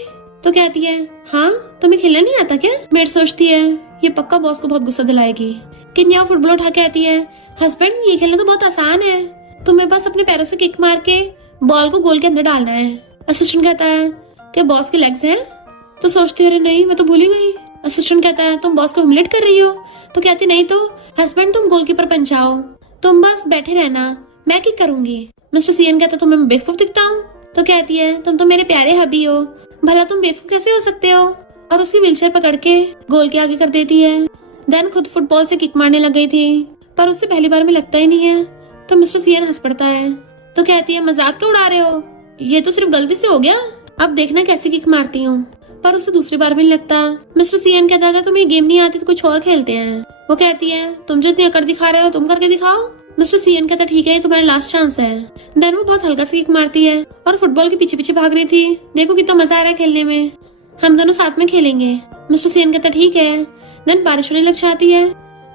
तो कहती है हाँ तुम्हें खेलना नहीं आता क्या। मेड सोचती है ये पक्का बॉस को बहुत गुस्सा दिलाएगी। किन्या फुटबॉल उठा के आती है हस्बैंड ये खेलना तो बहुत आसान है, तुम्हें बस अपने पैरों से किक मार के बॉल को गोल के अंदर डालना है। असिस्टेंट कहता है कि बॉस के लेग्स हैं। तो सोचती है अरे नहीं मैं तो भूल ही गई। असिस्टेंट कहता है तुम बॉस को ह्यूमिलेट कर रही हो। तो कहती नहीं तो हस्बैंड तुम गोलकीपर बन जाओ, तुम बस बैठे रहना, मैं किक करूंगी। मिस्टर सीएन कहता तुम्हें बेवकूफ दिखता हूँ। तो कहती है तुम तो मेरे प्यारे हबी हो, भला तुम बेवकूफ कैसे हो सकते हो। और उसकी व्हीलचेयर पकड़ के गोल के आगे कर देती है। देन खुद फुटबॉल से किक मारने लग गई थी, पर उससे पहली बार में लगता ही नहीं है। तो मिस्टर सीएन हंस पड़ता है। तो कहती है मजाक क्यों उड़ा रहे हो, ये तो सिर्फ गलती से हो गया, अब देखना कैसे किक मारती हूँ। पर उसे दूसरी बार भी नहीं लगता। मिस्टर सीएन कहता है अगर तुम्हें गेम नहीं आती तो कुछ और खेलते हैं। वो कहती है तुम जो इतनी अकड़ दिखा रहे हो तुम करके दिखाओ। मिस्टर सीएन कहता ठीक है ये तुम्हारा लास्ट चांस है। देन वो बहुत हल्का से किक मारती है और फुटबॉल के पीछे पीछे भाग रही थी। देखो कितना मजा आ रहा है खेलने में, हम दोनों साथ में खेलेंगे। मिस्टर सीएन कहता ठीक है। देन बारिश होने लग जाती है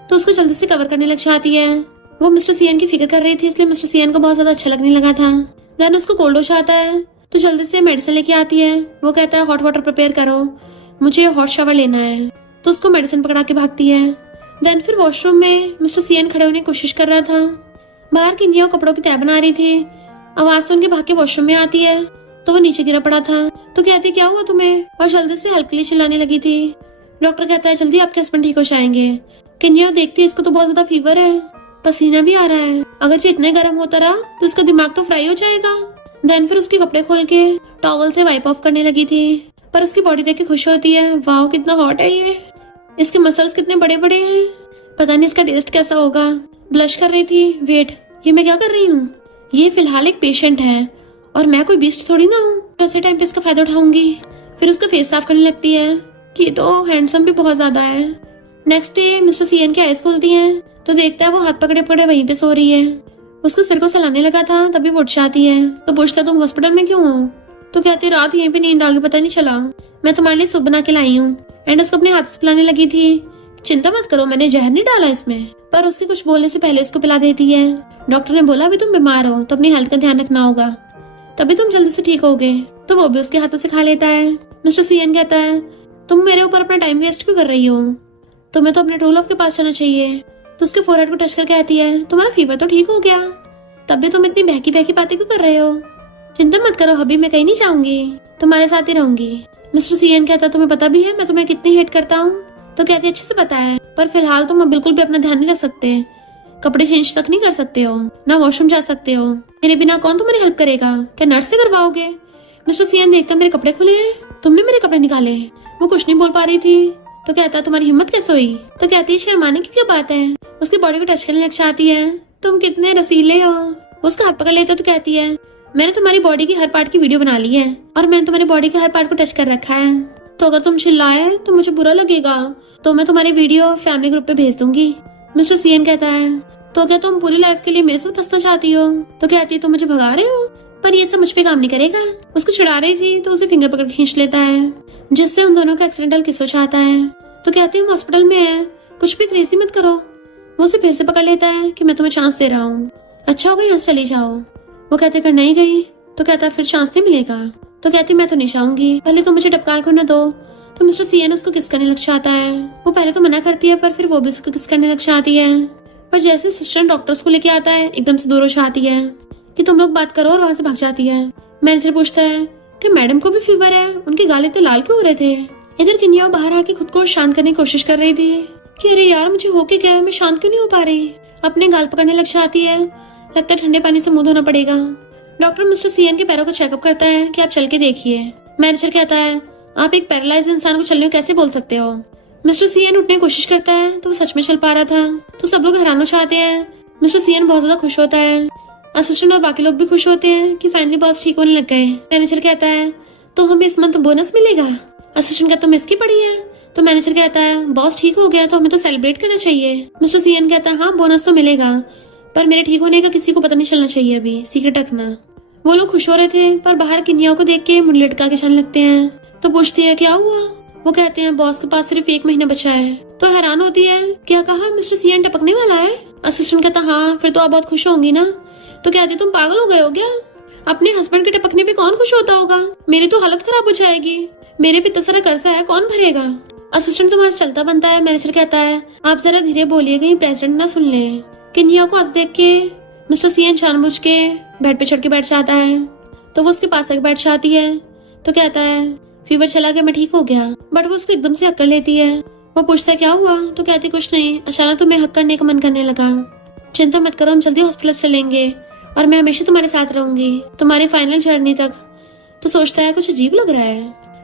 तो उसको जल्दी से कवर करने लग जाती है। वो मिस्टर सीएन की फिक्र कर रही थी, इसलिए मिस्टर सीएन को बहुत ज्यादा अच्छा लगने लगा था। देन उसको कोल्ड हो जाता है तो जल्दी से मेडिसिन लेके आती है। वो कहता है हॉट वाटर प्रिपेयर करो, मुझे हॉट शावर लेना है। तो उसको मेडिसिन पकड़ा के भागती है। देन फिर वॉशरूम में मिस्टर सीएन खड़े होने की कोशिश कर रहा था। बाहर किन्या कपड़ों की तह बना रही थी। आवाज सुन के भाग के वॉशरूम में आती है तो वो नीचे गिरा पड़ा था। तो कहती क्या हुआ तुम्हें, और जल्दी से हेल्प के लिए चिल्लाने लगी थी। डॉक्टर कहता है जल्दी आपके हस्बैंड ठीक हो जाएंगे। किन्या देखती है इसको तो बहुत ज्यादा फीवर है, पसीना भी आ रहा है, अगर ये इतने गर्म होता रहा तो इसका दिमाग तो फ्राई हो जाएगा। देन फिर उसके कपड़े खोल के टॉवल से वाइप ऑफ करने लगी थी, पर उसकी बॉडी देख के खुश होती है। वाह कितना हॉट है ये, इसके मसल्स कितने बड़े बड़े हैं, पता नहीं इसका टेस्ट कैसा होगा। ब्लश कर रही थी, वेट ये मैं क्या कर रही हूँ, ये फिलहाल एक पेशेंट है और मैं कोई बीस्ट थोड़ी ना हूँ, कैसे टाइम पे इसका फायदा उठाऊंगी। फिर उसका फेस साफ करने लगती है कि ये तो हैंडसम भी बहुत ज्यादा है। नेक्स्ट डे मिस्टर सीएन की आईज खुलती हैं तो देखता है वो हाथ पकड़े पकड़े वहीं पे सो रही है। उसको सिर को सहलाने लगा था तभी वो उठ जाती है। तो पूछता तुम हॉस्पिटल में क्यों हो? तो कहती रात यहीं पे नींद आ गई, पता नहीं चला, मैं तुम्हारे लिए सूप बना के लाई हूँ। एंड उसको अपने हाथ से पिलाने लगी थी। चिंता मत करो, मैंने जहर नहीं डाला इसमें। पर उसके कुछ बोलने से पहले उसको पिला देती है। डॉक्टर ने बोला अभी तुम बीमार हो तो अपनी हेल्थ का ध्यान रखना होगा, तभी तुम जल्दी से ठीक होगे। तो वो भी उसके हाथों से खा लेता है। मिस्टर सीएन कहता है तुम मेरे ऊपर अपना टाइम वेस्ट क्यों कर रही हो, तुम्हें तो अपने ट्रू लव के पास जाना चाहिए। तो उसके फोरहेड को टच कर कहती है तुम्हारा फीवर तो ठीक हो गया, तब भी तुम इतनी बहकी बहकी बातें क्यों कर रहे हो? चिंता मत करो अभी, मैं कहीं नहीं जाऊंगी, तुम्हारे साथ ही रहूंगी। मिस्टर सीएन कहता तुम्हें पता भी है मैं तुम्हें कितनी हेट करता हूँ? तो कहती अच्छे से पता है, पर फिलहाल तुम बिल्कुल भी अपना ध्यान नहीं रख सकते, कपड़े चेंज तक नहीं कर सकते हो, ना वॉशरूम जा सकते हो। मेरे बिना कौन तुम्हारी हेल्प करेगा? क्या नर्स से करवाओगे? मिस्टर सीएन देखकर मेरे कपड़े खुले हैं, तुमने मेरे कपड़े निकाले। वो कुछ नहीं बोल पा रही थी। तो कहता तुम्हारी हिम्मत कैसे हुई? तो कहती है शर्माने की क्या बात है। उसकी बॉडी को टच करने लग जाती है। तुम कितने रसीले हो। उसका हाथ पकड़ लेता तो कहती है मैंने तुम्हारी बॉडी की हर पार्ट की वीडियो बना ली है और मैंने तुम्हारी बॉडी के हर पार्ट को टच कर रखा है, तो अगर तुम चिल्लाए तो मुझे बुरा लगेगा, तो मैं तुम्हारी वीडियो फैमिली ग्रुप पे भेज दूंगी। मिस्टर सीएन कहता है तो क्या तुम पूरी लाइफ के लिए मेरे साथ फंसना चाहती हो? तो कहती है तुम मुझे भगा रहे हो, पर ये सब मुझ पे काम नहीं करेगा। उसको चिढ़ा रही थी तो उसे फिंगर पकड़ खींच लेता है, जिससे उन दोनों का एक्सीडेंटल किस हो जाता है। तो कहती है हॉस्पिटल में है, कुछ भी क्रेजी मत करो। वो उसे फिर से पकड़ लेता है कि मैं तुम्हें चांस दे रहा हूँ, अच्छा होगा यहाँ से चली जाओ। वो कहते कर नहीं गई। तो कहता फिर चांस नहीं मिलेगा। तो कहती मैं तो नहीं चाहूंगी, पहले तुम मुझे टपका को न दो। तो मिस्टर सीएन उसको किस करने लग जाता है। वो पहले तो मना करती है पर फिर वो भी उसको किस करने लग जाती है। पर जैसे असिस्टेंट डॉक्टर्स को लेके आता है एकदम से दूर हो जाती है कि तुम लोग बात करो और वहां से भाग जाती है। मैनेजर पूछता है कि मैडम को भी फीवर है, उनके गाल इतने लाल क्यों हो रहे थे? इधर किन्या बाहर आके खुद को शांत करने की कोशिश कर रही थी कि अरे यार मुझे हो के क्या, मैं शांत क्यों नहीं हो पा रही। अपने गाल पकड़ने लग जाती है, लगता है ठंडे पानी से मुंह धोना पड़ेगा। डॉक्टर मिस्टर सीएन के पैरों को चेकअप करता है कि आप चल के देखिए। मैनेजर कहता है आप एक पैरालाइज इंसान को चलने को कैसे बोल सकते हो? मिस्टर सीएन उठने की कोशिश करता है तो वो सच में चल पा रहा था। तो सब लोग हैरान हो जाते हैं। मिस्टर सीएन बहुत ज्यादा खुश होता है, असिस्टेंट और बाकी लोग भी खुश होते हैं कि फाइनली बॉस ठीक होने लग गए। मैनेजर कहता है तो हमें इस मंथ बोनस मिलेगा। असिस्टेंट कहता मिस की पड़ी है। तो मैनेजर कहता है बॉस ठीक हो गया तो हमें तो सेलिब्रेट करना चाहिए। मिस्टर सीएन कहता है हाँ बोनस तो मिलेगा, पर मेरे ठीक होने का किसी को पता नहीं चलना चाहिए, अभी सीक्रेट रखना। वो लोग खुश हो रहे थे पर बाहर किन्या को देख के मुंह लटका के चलने लगते हैं। तो पूछती है क्या हुआ? वो कहते हैं बॉस के पास सिर्फ 1 महीना बचा है। तो हैरान होती है क्या कहा मिस्टर सीएन टपकने वाला है? असिस्टेंट कहता हाँ फिर तो आप बहुत खुश होंगी ना। तो कहते तुम पागल हो गए हो क्या? अपने हस्बैंड के टपकने पे कौन खुश होता होगा? मेरी तो हालत खराब हो जाएगी, मेरे पे इतना सारा कर्जा है, कौन भरेगा? असिस्टेंट तो वहां से चलता बनता है। मैनेजर कहता है आप जरा धीरे बोलिए कहीं प्रेसिडेंट ना सुन ले। किन्या को हाथ देख के मिस्टर सीएन जानबूझ के बेड पे चढ़ के बैठ जाता है। तो वो उसके पास आके बैठ जाती है। तो कहता है फीवर चला गया, मैं ठीक हो गया। बट वो उसको एकदम से हक कर लेती है। वो पूछता है क्या हुआ? तो कहती कुछ नहीं, अचानक तुम्हें हक करने का मन करने लगा। चिंता मत करो, हम जल्दी हॉस्पिटल चलेंगे और मैं हमेशा तुम्हारे साथ रहूंगी तुम्हारी फाइनल जर्नी तक। तो सोचता है कुछ अजीब लग रहा है,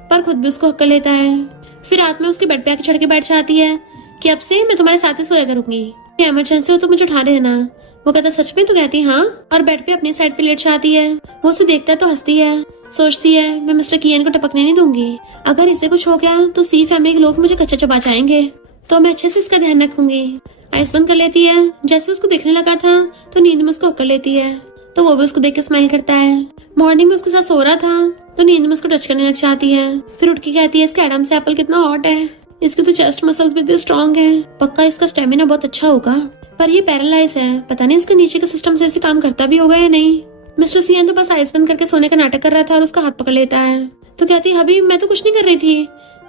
पर खुद भी उसको हक कर लेता है। फिर रात में उसके बेड पे आके चढ़ के बैठ जाती है कि अब से मैं तुम्हारे साथ ही सोया करूंगी, इमरजेंसी हो तो मुझे उठा देना। वो कहता सच में? तो कहती हाँ, और बेड पे अपनी साइड पे लेट जाती है। वो उसे देखता है तो हंसती है, सोचती है मैं मिस्टर कियन को टपकने नहीं दूंगी, अगर इसे कुछ हो गया तो सी फैमिली के लोग मुझे कच्चा चबा जाएंगे, तो मैं अच्छे से इसका ध्यान रखूंगी। आइस बंद कर लेती है। जैसे उसको देखने लगा था तो नींद में उसको हक कर लेती है। तो वो भी उसको देख के स्माइल करता है। मॉर्निंग में उसके साथ सो रहा था तो नींद में उसको टच करने लग जाती है। फिर उठ के कहती है इसका एडम से एप्पल कितना हॉट है, इसके तो चेस्ट मसल्स भी इतने स्ट्रॉन्ग है, पक्का इसका स्टेमिना बहुत अच्छा होगा, पर ये पैरालाइज है, पता नहीं इसका नीचे का सिस्टम से ऐसे काम करता भी होगा या नहीं। मिस्टर सीएन तो बस आइस बंद करके सोने का नाटक कर रहा था और उसका हाथ पकड़ लेता है। तो कहती हबी मैं तो कुछ नहीं कर रही थी।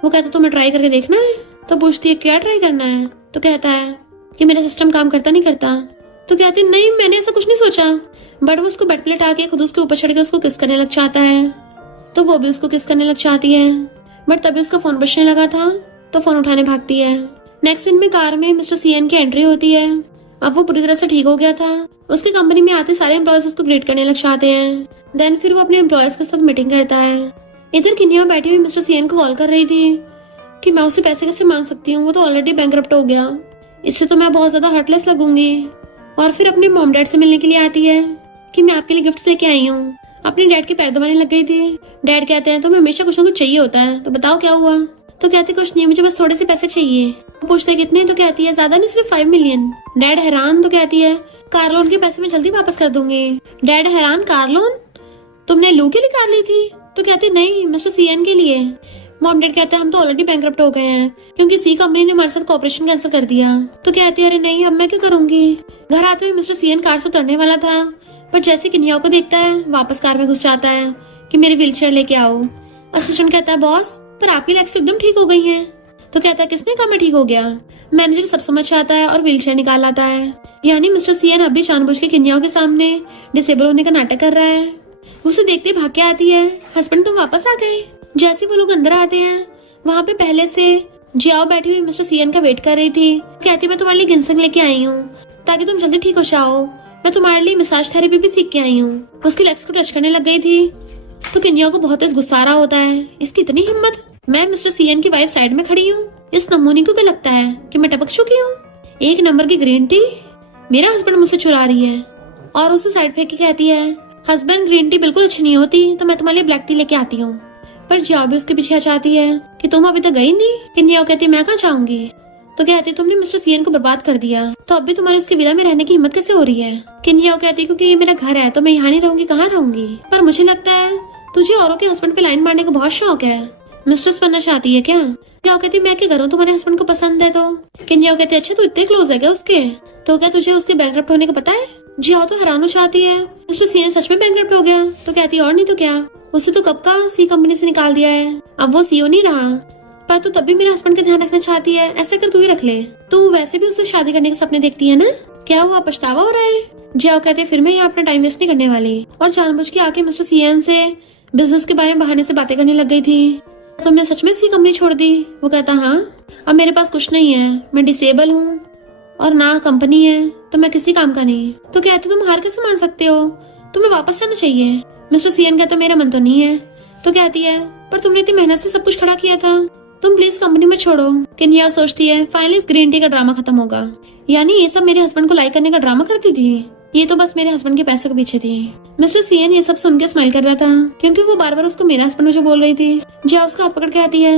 वो कहता तुम्हें ट्राई करके देखना है। तो पूछती है क्या ट्राई करना है? तो कहता है कि मेरा सिस्टम काम करता नहीं करता। तो कहती नहीं मैंने ऐसा कुछ नहीं सोचा। बट वो उसको बेड पे लेटा के खुद उसके ऊपर चढ़ के उसको किस करने लग जाता है। तो वो भी उसको किस करने लग जाती है। बट तभी उसका फोन बजने लगा था तो फोन उठाने भागती है। नेक्स्ट सीन में कार में मिस्टर सीएन की एंट्री होती है। अब वो पूरी तरह से ठीक हो गया था। उसकी कंपनी में आते सारे एम्प्लॉयज उसको ग्रेट करने लग जाते हैं। देन फिर वो अपने एम्प्लॉयज के साथ मीटिंग करता है। इधर किन्या बैठी हुई मिस्टर सीएन को कॉल कर रही थी कि मैं उसे पैसे कैसे मांग सकती हूँ, वो तो ऑलरेडी बैंकरप्ट हो गया, इससे तो मैं बहुत ज्यादा हार्टलेस लगूंगी। और फिर अपने मॉम डैड से मिलने के लिए आती है कि मैं आपके लिए गिफ्ट लेके आई हूँ। अपने डैड के पैर दबाने लग गई थी। डैड कहते हैं तुम्हें हमेशा कुछ ना कुछ चाहिए होता है, तो बताओ क्या हुआ। तो कहती कुछ नहीं, मुझे बस थोड़े से पैसे चाहिए। पूछते कितने, तो कहती है ज्यादा नहीं, सिर्फ 5 मिलियन। डैड हैरान, तो कहती है कार लोन के पैसे मैं जल्दी वापस कर दूंगी। डैड हैरान, कार लोन? तुमने लू के लिए कार ली थी? तो कहती नहीं, मिस्टर सीएन के लिए। मॉम डैड कहते हैं हम तो ऑलरेडी बैंकरप्ट हो गए हैं क्योंकि सी कंपनी ने हमारे साथ कॉर्पोरेशन कैंसिल कर दिया। तो कहती है अरे नहीं, अब मैं क्या करूंगी। घर आते हुए मिस्टर सीएन कार से उतरने वाला था, पर जैसे किन्याओ को देखता है वापस कार में घुस जाता है कि मेरी व्हीलचेयर लेके आओ। असिस्टेंट कहता है बॉस, पर आपकी लेग्स तो एकदम ठीक हो गई हैं। तो कहता है किसने कहा मैं ठीक हो गया। मैनेजर सब समझ आता है और व्हीलचेयर निकाल आता है। यानी मिस्टर सीएन अभी जानबूझ के किन्याओ के सामने डिसेबल होने का नाटक कर रहा है। उसे देखते भाग के आती है, हस्बैंड तुम वापस आ गए। जैसे वो लोग अंदर आते हैं, वहाँ पे पहले से जियाओ बैठी हुई मिस्टर सीएन का वेट कर रही थी। कहती मैं तुम्हारे लिए गिनसंग लेके आई हूँ ताकि तुम जल्दी ठीक हो जाओ। मैं तुम्हारे लिए मसाज थेरेपी भी सीख के आई हूँ। उसकी लेग्स को टच करने लग गई थी तो किन्याओ को बहुत गुस्सा आ रहा होता है, इसकी इतनी हिम्मत। मैं मिस्टर सीएन की वाइफ साइड में खड़ी हूँ, इस नमूनी को क्या लगता है कि मैं टपक चुकी हूँ। 1 नंबर की ग्रीन टी मेरा हस्बैंड मुझसे चुरा रही है और उसे साइड फेंक के कहती है हस्बैंड ग्रीन टी बिल्कुल अच्छी नहीं होती, तो मैं तुम्हारे लिए ब्लैक टी लेके आती हूँ। पर जियाओ भी उसके पीछे आ जाती है कि तुम अभी तक गई नहीं। किन्याओ कहती मैं कहाँ जाऊंगी। तो कहती तुमने मिस्टर सीएन को बर्बाद कर दिया, तो अब भी तुम्हारी उसकी विला में रहने की हिम्मत कैसे हो रही है। किन्याओ कहती क्योंकि ये मेरा घर है तो मैं यहाँ नहीं रहूंगी, कहाँ रहूंगी। पर मुझे लगता है तुझे औरों के हस्बैंड पे लाइन मारने का बहुत शौक है, मिस्ट्रेस बनना चाहती है क्या। किन्याओ कहती मैं क्या करूँ, तुम्हारे हस्बैंड को पसंद है तो। किन्याओ कहती अच्छा तू इतने क्लोज है क्या उसके, तो क्या तुझे उसके बैंकरप्ट होने का पता है। जियाओ तो हैरान हो जाती है, मिस्टर सीएन सच में बैंकरप्ट हो गया। तो कहती और नहीं तो क्या, उसे तो कब का सी कंपनी से निकाल दिया है, अब वो सीईओ नहीं रहा। पर तू तब भी मेरे हस्बैंड का ध्यान रखना चाहती है, ऐसा कर तू ही रख ले। तू वैसे भी उससे शादी करने के सपने देखती है ना, क्या हुआ पछतावा हो रहा है। जियाओ कहते फिर मैं यहाँ अपना टाइम वेस्ट नहीं करने वाली, और जानबूझ के आके मिस्टर सीएन से बिजनेस के बारे में बहाने से बातें करने लग गई थी। तुमने सच में सी कंपनी छोड़ दी। वो कहता हाँ, अब मेरे पास कुछ नहीं है, मैं डिसेबल हूँ और ना कंपनी है, तो मैं किसी काम का नहीं। तो कहते तुम हार कैसे मान सकते हो, तुम्हें वापस जाना चाहिए। मिस्टर सीएन कहता मेरा मन तो नहीं है। तो कहती है पर तुमने इतनी मेहनत से सब कुछ खड़ा किया था, तुम प्लीज कंपनी में छोड़ो। किन्या सोचती है फाइनली इस ग्रीन टी का ड्रामा खत्म होगा। यानी ये सब मेरे हस्बैंड को लाइक करने का ड्रामा करती थी, ये तो बस मेरे हस्बैंड के पैसों के पीछे थी। मिस्टर सीएन ये सब सुन के स्माइल कर रहा था क्योंकि वो बार बार उसको मेरा हस्बैंड मुझे बोल रही थी। जिया उसका हाथ पकड़ के आती है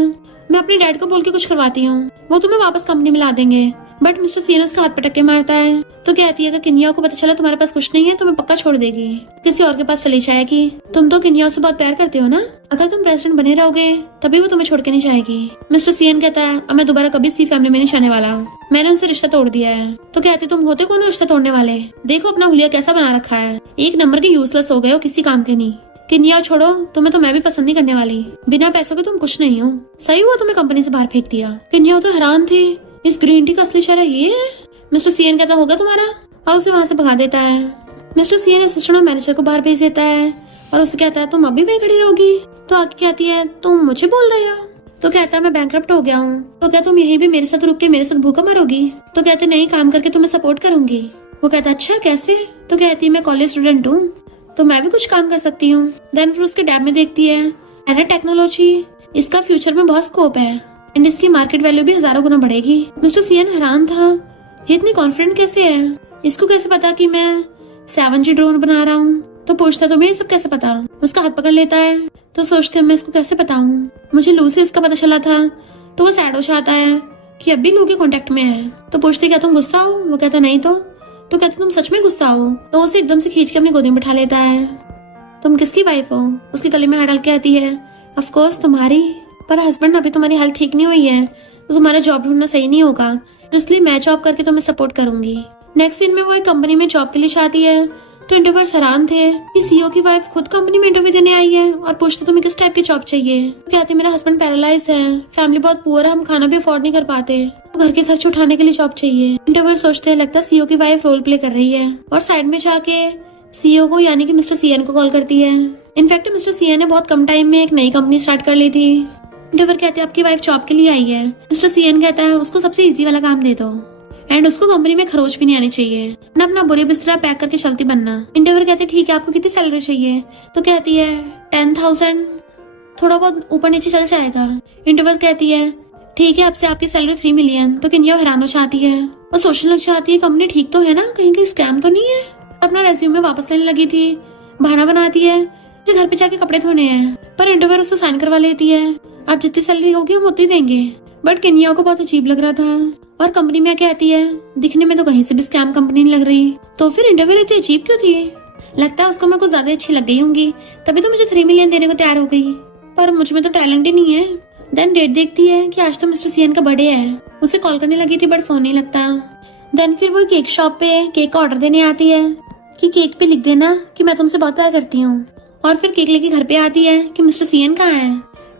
मैं अपने डैड को बोल के कुछ करवाती हूँ, वो तुम्हें वापस कंपनी में ला देंगे। बट मिस्टर सीएन उसका हाथ पटक के मारता है। तो कहती है अगर किन्या को पता चला तुम्हारे पास कुछ नहीं है तो मैं पक्का छोड़ देगी, किसी और के पास चली जाएगी। तुम तो किन्या से बहुत प्यार करते हो ना, अगर तुम प्रेसिडेंट बने रहोगे तभी वो तुम्हें छोड़ के नहीं जाएगी। मिस्टर सीएन कहता है अब मैं दोबारा कभी सी फैमिली में नहीं जाने वाला, मैंने उनसे रिश्ता तोड़ दिया है। तो कहते तुम होते कौन हो रिश्ता तोड़ने वाले, देखो अपना हुलिया कैसा बना रखा है, 1 नंबर के यूजलेस हो गए हो, किसी काम के नहीं। किन्या छोड़ो, तुम्हें तो मैं भी पसंद नहीं करने वाली, बिना पैसों के तुम कुछ नहीं हो, सही हुआ तुम्हें कंपनी से बाहर फेंक दिया। किन्या तो हैरान थी, इस ग्रीन टी का असली चेहरा ये है। मिस्टर सीएन कहता होगा तुम्हारा, और उसे वहाँ से भगा देता है। मिस्टर सीएन असिस्टेंट और मैनेजर को बाहर भेज देता है और उसे कहता है तुम अभी भी खड़ी रहोगी। तो आगे कहती है तुम मुझे बोल रहे हो। तो कहता है मैं बैंकरप्ट हो गया हूँ। तो क्या तुम यहीं भी मेरे साथ रुक के मेरे साथ भूखा मरोगी। तो कहते नहीं, काम करके तुम्हें सपोर्ट करूंगी। वो कहता अच्छा कैसे। तो कहती मैं कॉलेज स्टूडेंट हूँ तो मैं भी कुछ काम कर सकती हूँ। देन फिर उसके टैब में देखती है एना टेक्नोलॉजी, इसका फ्यूचर में बहुत स्कोप है एंड इसकी मार्केट वैल्यू भी 1000 गुना बढ़ेगी। मिस्टर सीएन हैरान था, ये इतनी कॉन्फिडेंट कैसे है, इसको कैसे पता कि मैं 7G ड्रोन बना रहा हूँ। तो पूछता तुम्हें सब कैसे पता। उसका हाथ पकड़ लेता है। तो सोचते मैं इसको कैसे बताऊँ, मुझे लू से इसका पता चला था। तो वो सैड हो जाता है कि अब भी लू के कॉन्टेक्ट में है। तो पूछते क्या तुम गुस्सा हो। वो कहता नहीं तो कहते तुम सच में गुस्सा हो। तो उसे एकदम से खींच के अपनी गोदी में बैठा लेता है। तुम किसकी वाइफ हो। उसके गले में हाथ डाल के आती है ऑफ कोर्स तुम्हारी, पर हस्बैंड अभी तुम्हारी हालत ठीक नहीं हुई है तो तुम्हारा जॉब ढूंढना सही नहीं होगा, तो इसलिए मैं जॉब करके तुम्हें सपोर्ट करूंगी। नेक्स्ट सीन में वो एक कंपनी में जॉब के लिए जाती है। तो इंटरव्यूअर्स हैरान थे कि सीईओ की वाइफ खुद कंपनी में इंटरव्यू देने आई है और पूछते तुम्हें किस टाइप की जॉब चाहिए। तो कहते मेरा हस्बैंड पैरालाइज है, फैमिली बहुत पुअर है, हम खाना भी अफोर्ड नहीं कर पाते, तो घर के खर्च उठाने के लिए जॉब चाहिए। इंटरव्यूअर सोचते हैं लगता है सीईओ की वाइफ रोल प्ले कर रही है और साइड में जाके सीईओ को यानी कि मिस्टर सीएन को कॉल करती है। इनफैक्ट मिस्टर सीएन ने बहुत कम टाइम में एक नई कंपनी स्टार्ट कर ली थी। इंटरव्यूअर कहते हैं आपकी वाइफ जॉब के लिए आई है। मिस्टर सीएन कहता है उसको सबसे इजी वाला काम दे दो एंड उसको कंपनी में खरोच भी नहीं आनी चाहिए, ना अपना बुरी बिस्तरा पैक करके चलती बनना। इंटरव्यूअर कहते हैं ठीक है आपको कितनी सैलरी चाहिए। तो कहती है 10,000, थोड़ा बहुत ऊपर नीचे चल जाएगा। इंटरव्यूअर कहती है ठीक है आपसे आपकी सैलरी 3 मिलियन। तो किन्या हैरान हो जाती है और सोचने लग जाती है कंपनी ठीक तो है ना, कहीं स्कैम तो नहीं है। अपना रेज्यूमे वापस लेने लगी थी, बहाना बनाती है मुझे घर पे जाके कपड़े धोने हैं, पर इंटरव्यू उससे साइन करवा लेती है। अब जितनी सैलरी होगी हम उतनी देंगे। बट किनिया को बहुत अजीब लग रहा था और कंपनी में क्या कहती है, दिखने में तो कहीं से भी स्कैम कंपनी नहीं लग रही, तो फिर इंटरव्यू इतनी अजीब क्यों थी? लगता है उसको मैं कुछ ज्यादा अच्छी लग गई होंगी, तभी तो मुझे 3 मिलियन देने को तैयार हो गई। पर मुझ में तो टैलेंट ही नहीं है। देन डेट देखती है कि आज तो मिस्टर सीएन का बर्थडे है। उसे कॉल करने लगी थी बट फोन नहीं लगता। देन फिर वो केक शॉप पे केक का ऑर्डर देने आती है कि केक पे लिख देना कि मैं तुमसे बहुत प्यार करती हूँ। और फिर केक लेके घर पे आती है कि मिस्टर सीएन कहाँ है।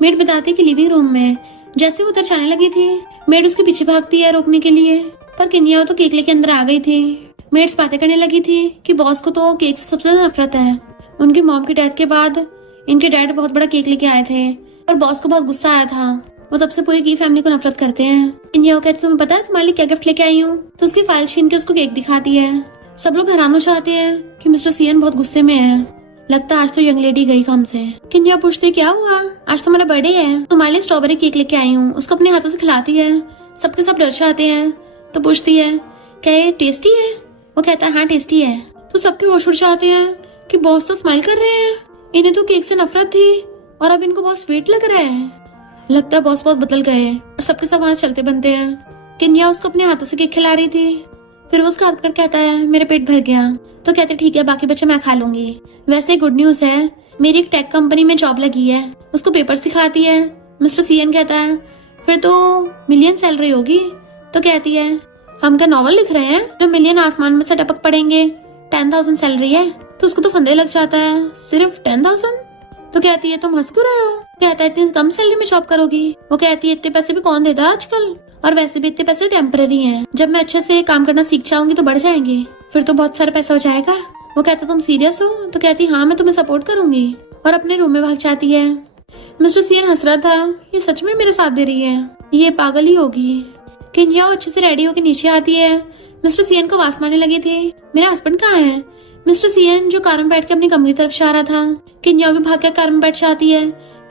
मेड बताती है कि लिविंग रूम में। जैसे वो उधर जाने लगी थी, मेड उसके पीछे भागती है रोकने के लिए, पर किनिया तो केक लेके अंदर आ गई थी। मेड्स बातें करने लगी थी कि बॉस को तो केक से सबसे ज्यादा नफरत है। उनकी मॉम की डेथ के बाद इनके डैड बहुत बड़ा केक लेके आए थे और बॉस को बहुत गुस्सा आया था। वो तब से पूरी की फैमिली को नफरत करते हैं। किनिया कहती तुम्हें पता है तुम्हारे लिए क्या गिफ्ट लेके आई हूँ? तो उसकी फाइल छीन के उसको केक दिखाती है। सब लोग हैरान हो जाते हैं कि मिस्टर सीएन बहुत गुस्से में है। लगता है आज तो यंग लेडी गई काम से। किनिया पूछती क्या हुआ? आज तुम्हारा बर्थडे है, तुम्हारे लिए स्ट्रॉबेरी केक लेके आई हूँ। उसको अपने हाथों से खिलाती है। सबके सब डर जाते हैं। तो पूछती है क्या ये टेस्टी है? वो कहता है हाँ टेस्टी है। तो सबके होश उड़ जाते हैं कि बॉस तो स्माइल कर रहे हैं। इन्हें तो केक से नफरत थी और अब इनको बहुत स्वीट लग रहा है। लगता है बॉस बहुत बदल गए और सबके सब वहां चलते बनते हैं। किनिया उसको अपने हाथों से केक खिला रही थी। फिर वो उसका हाथ पकड़ कहता है मेरा पेट भर गया। तो कहते ठीक है बाकी बच्चे मैं खा लूंगी। वैसे गुड न्यूज है, मेरी एक टेक कंपनी में जॉब लगी है। उसको पेपर्स दिखाती है। मिस्टर सीएन कहता है फिर तो मिलियन सैलरी होगी। तो कहती है हम क्या नॉवल लिख रहे हैं जो मिलियन आसमान में से टपक पड़ेंगे? 10,000 सैलरी है। तो उसको तो फंदे लग जाता है, सिर्फ 10,000? तो कहती है तुम हंस क्यों रहे हो? कहता है इतनी कम सैलरी में जॉब करोगी? वो कहती है इतने पैसे भी कौन देता आजकल, और वैसे भी इतने पैसे टेम्पररी हैं। जब मैं अच्छे से काम करना सीख जाऊंगी तो बढ़ जाएंगे, फिर तो बहुत सारा पैसा हो जाएगा। वो कहता तुम सीरियस हो? तो कहती हाँ मैं तुम्हें सपोर्ट करूंगी, और अपने रूम में भाग जाती है। मिस्टर सीएन हंस रहा था, ये सच में मेरे साथ दे रही है, ये पागल ही होगी। किनिया अच्छे से रेडी होकर नीचे आती है। मिस्टर सीएन को आवाज मारने लगी थी मेरा हस्बैंड कहाँ है? मिस्टर सीएन जो कार में बैठ के अपनी कंपनी तरफ जा रहा था। किनिया भी भाग कर कार में बैठ जाती है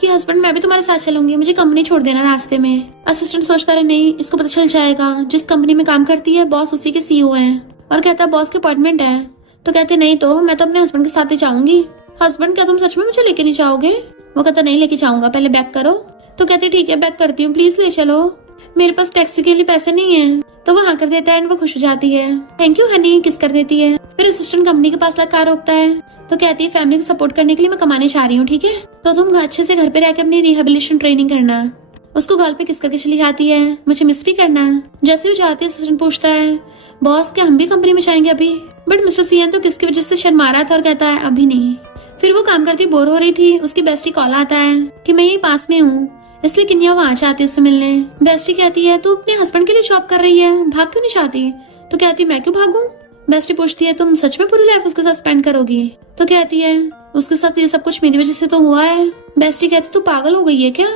कि हस्बैंड मैं भी तुम्हारे साथ चलूंगी, मुझे कंपनी छोड़ देना रास्ते में। असिस्टेंट सोचता रहे नहीं इसको पता चल जाएगा, जिस कंपनी में काम करती है बॉस उसी के सीईओ हैं, और कहता है बॉस के अपॉइंटमेंट है। तो कहते नहीं तो मैं तो अपने हस्बैंड के साथ ही जाऊंगी। हस्बैंड क्या तुम सच में मुझे लेके नहीं जाओगे? वो कहता नहीं लेके जाऊंगा, पहले बैक करो। तो कहते ठीक है बैक करती हूँ, प्लीज ले चलो, मेरे पास टैक्सी के लिए पैसे नहीं है। तो वो हाँ कर देता है एंड वो खुश हो जाती है। थैंक यू हनी किस कर देती है। फिर असिस्टेंट कंपनी के पास कार रोकता है। तो कहती है फैमिली को सपोर्ट करने के लिए मैं कमाने जा रही हूँ, ठीक है? तो तुम अच्छे से घर पे रहकर अपनी रिहेबिलिटेशन ट्रेनिंग करना। उसको गाल पे किस करके चली जाती है, मुझे मिस भी करना है। जैसे वो जाती है असिस्टेंट पूछता है बॉस क्या हम भी कंपनी में जाएंगे अभी? बट मिस्टर सीएन तो किसकी वजह से शर्मा रहा था और कहता है अभी नहीं। फिर वो काम करती बोर हो रही थी, उसकी बेस्टी कॉल आता है कि मैं यही पास में हूँ, इसलिए किनिया वहाँ जाती है उससे मिलने। बेस्टी कहती है तू अपने हस्बैंड के लिए जॉब कर रही है, भाग क्यों नहीं चाहती? तो कहती मैं क्यों भागूं? बेस्टी पूछती है तुम सच में पूरी लाइफ उसके साथ स्पेंड करोगी? तो कहती है उसके साथ ये सब कुछ मेरी वजह से तो हुआ है। बेस्टी कहती तू पागल हो गई है क्या?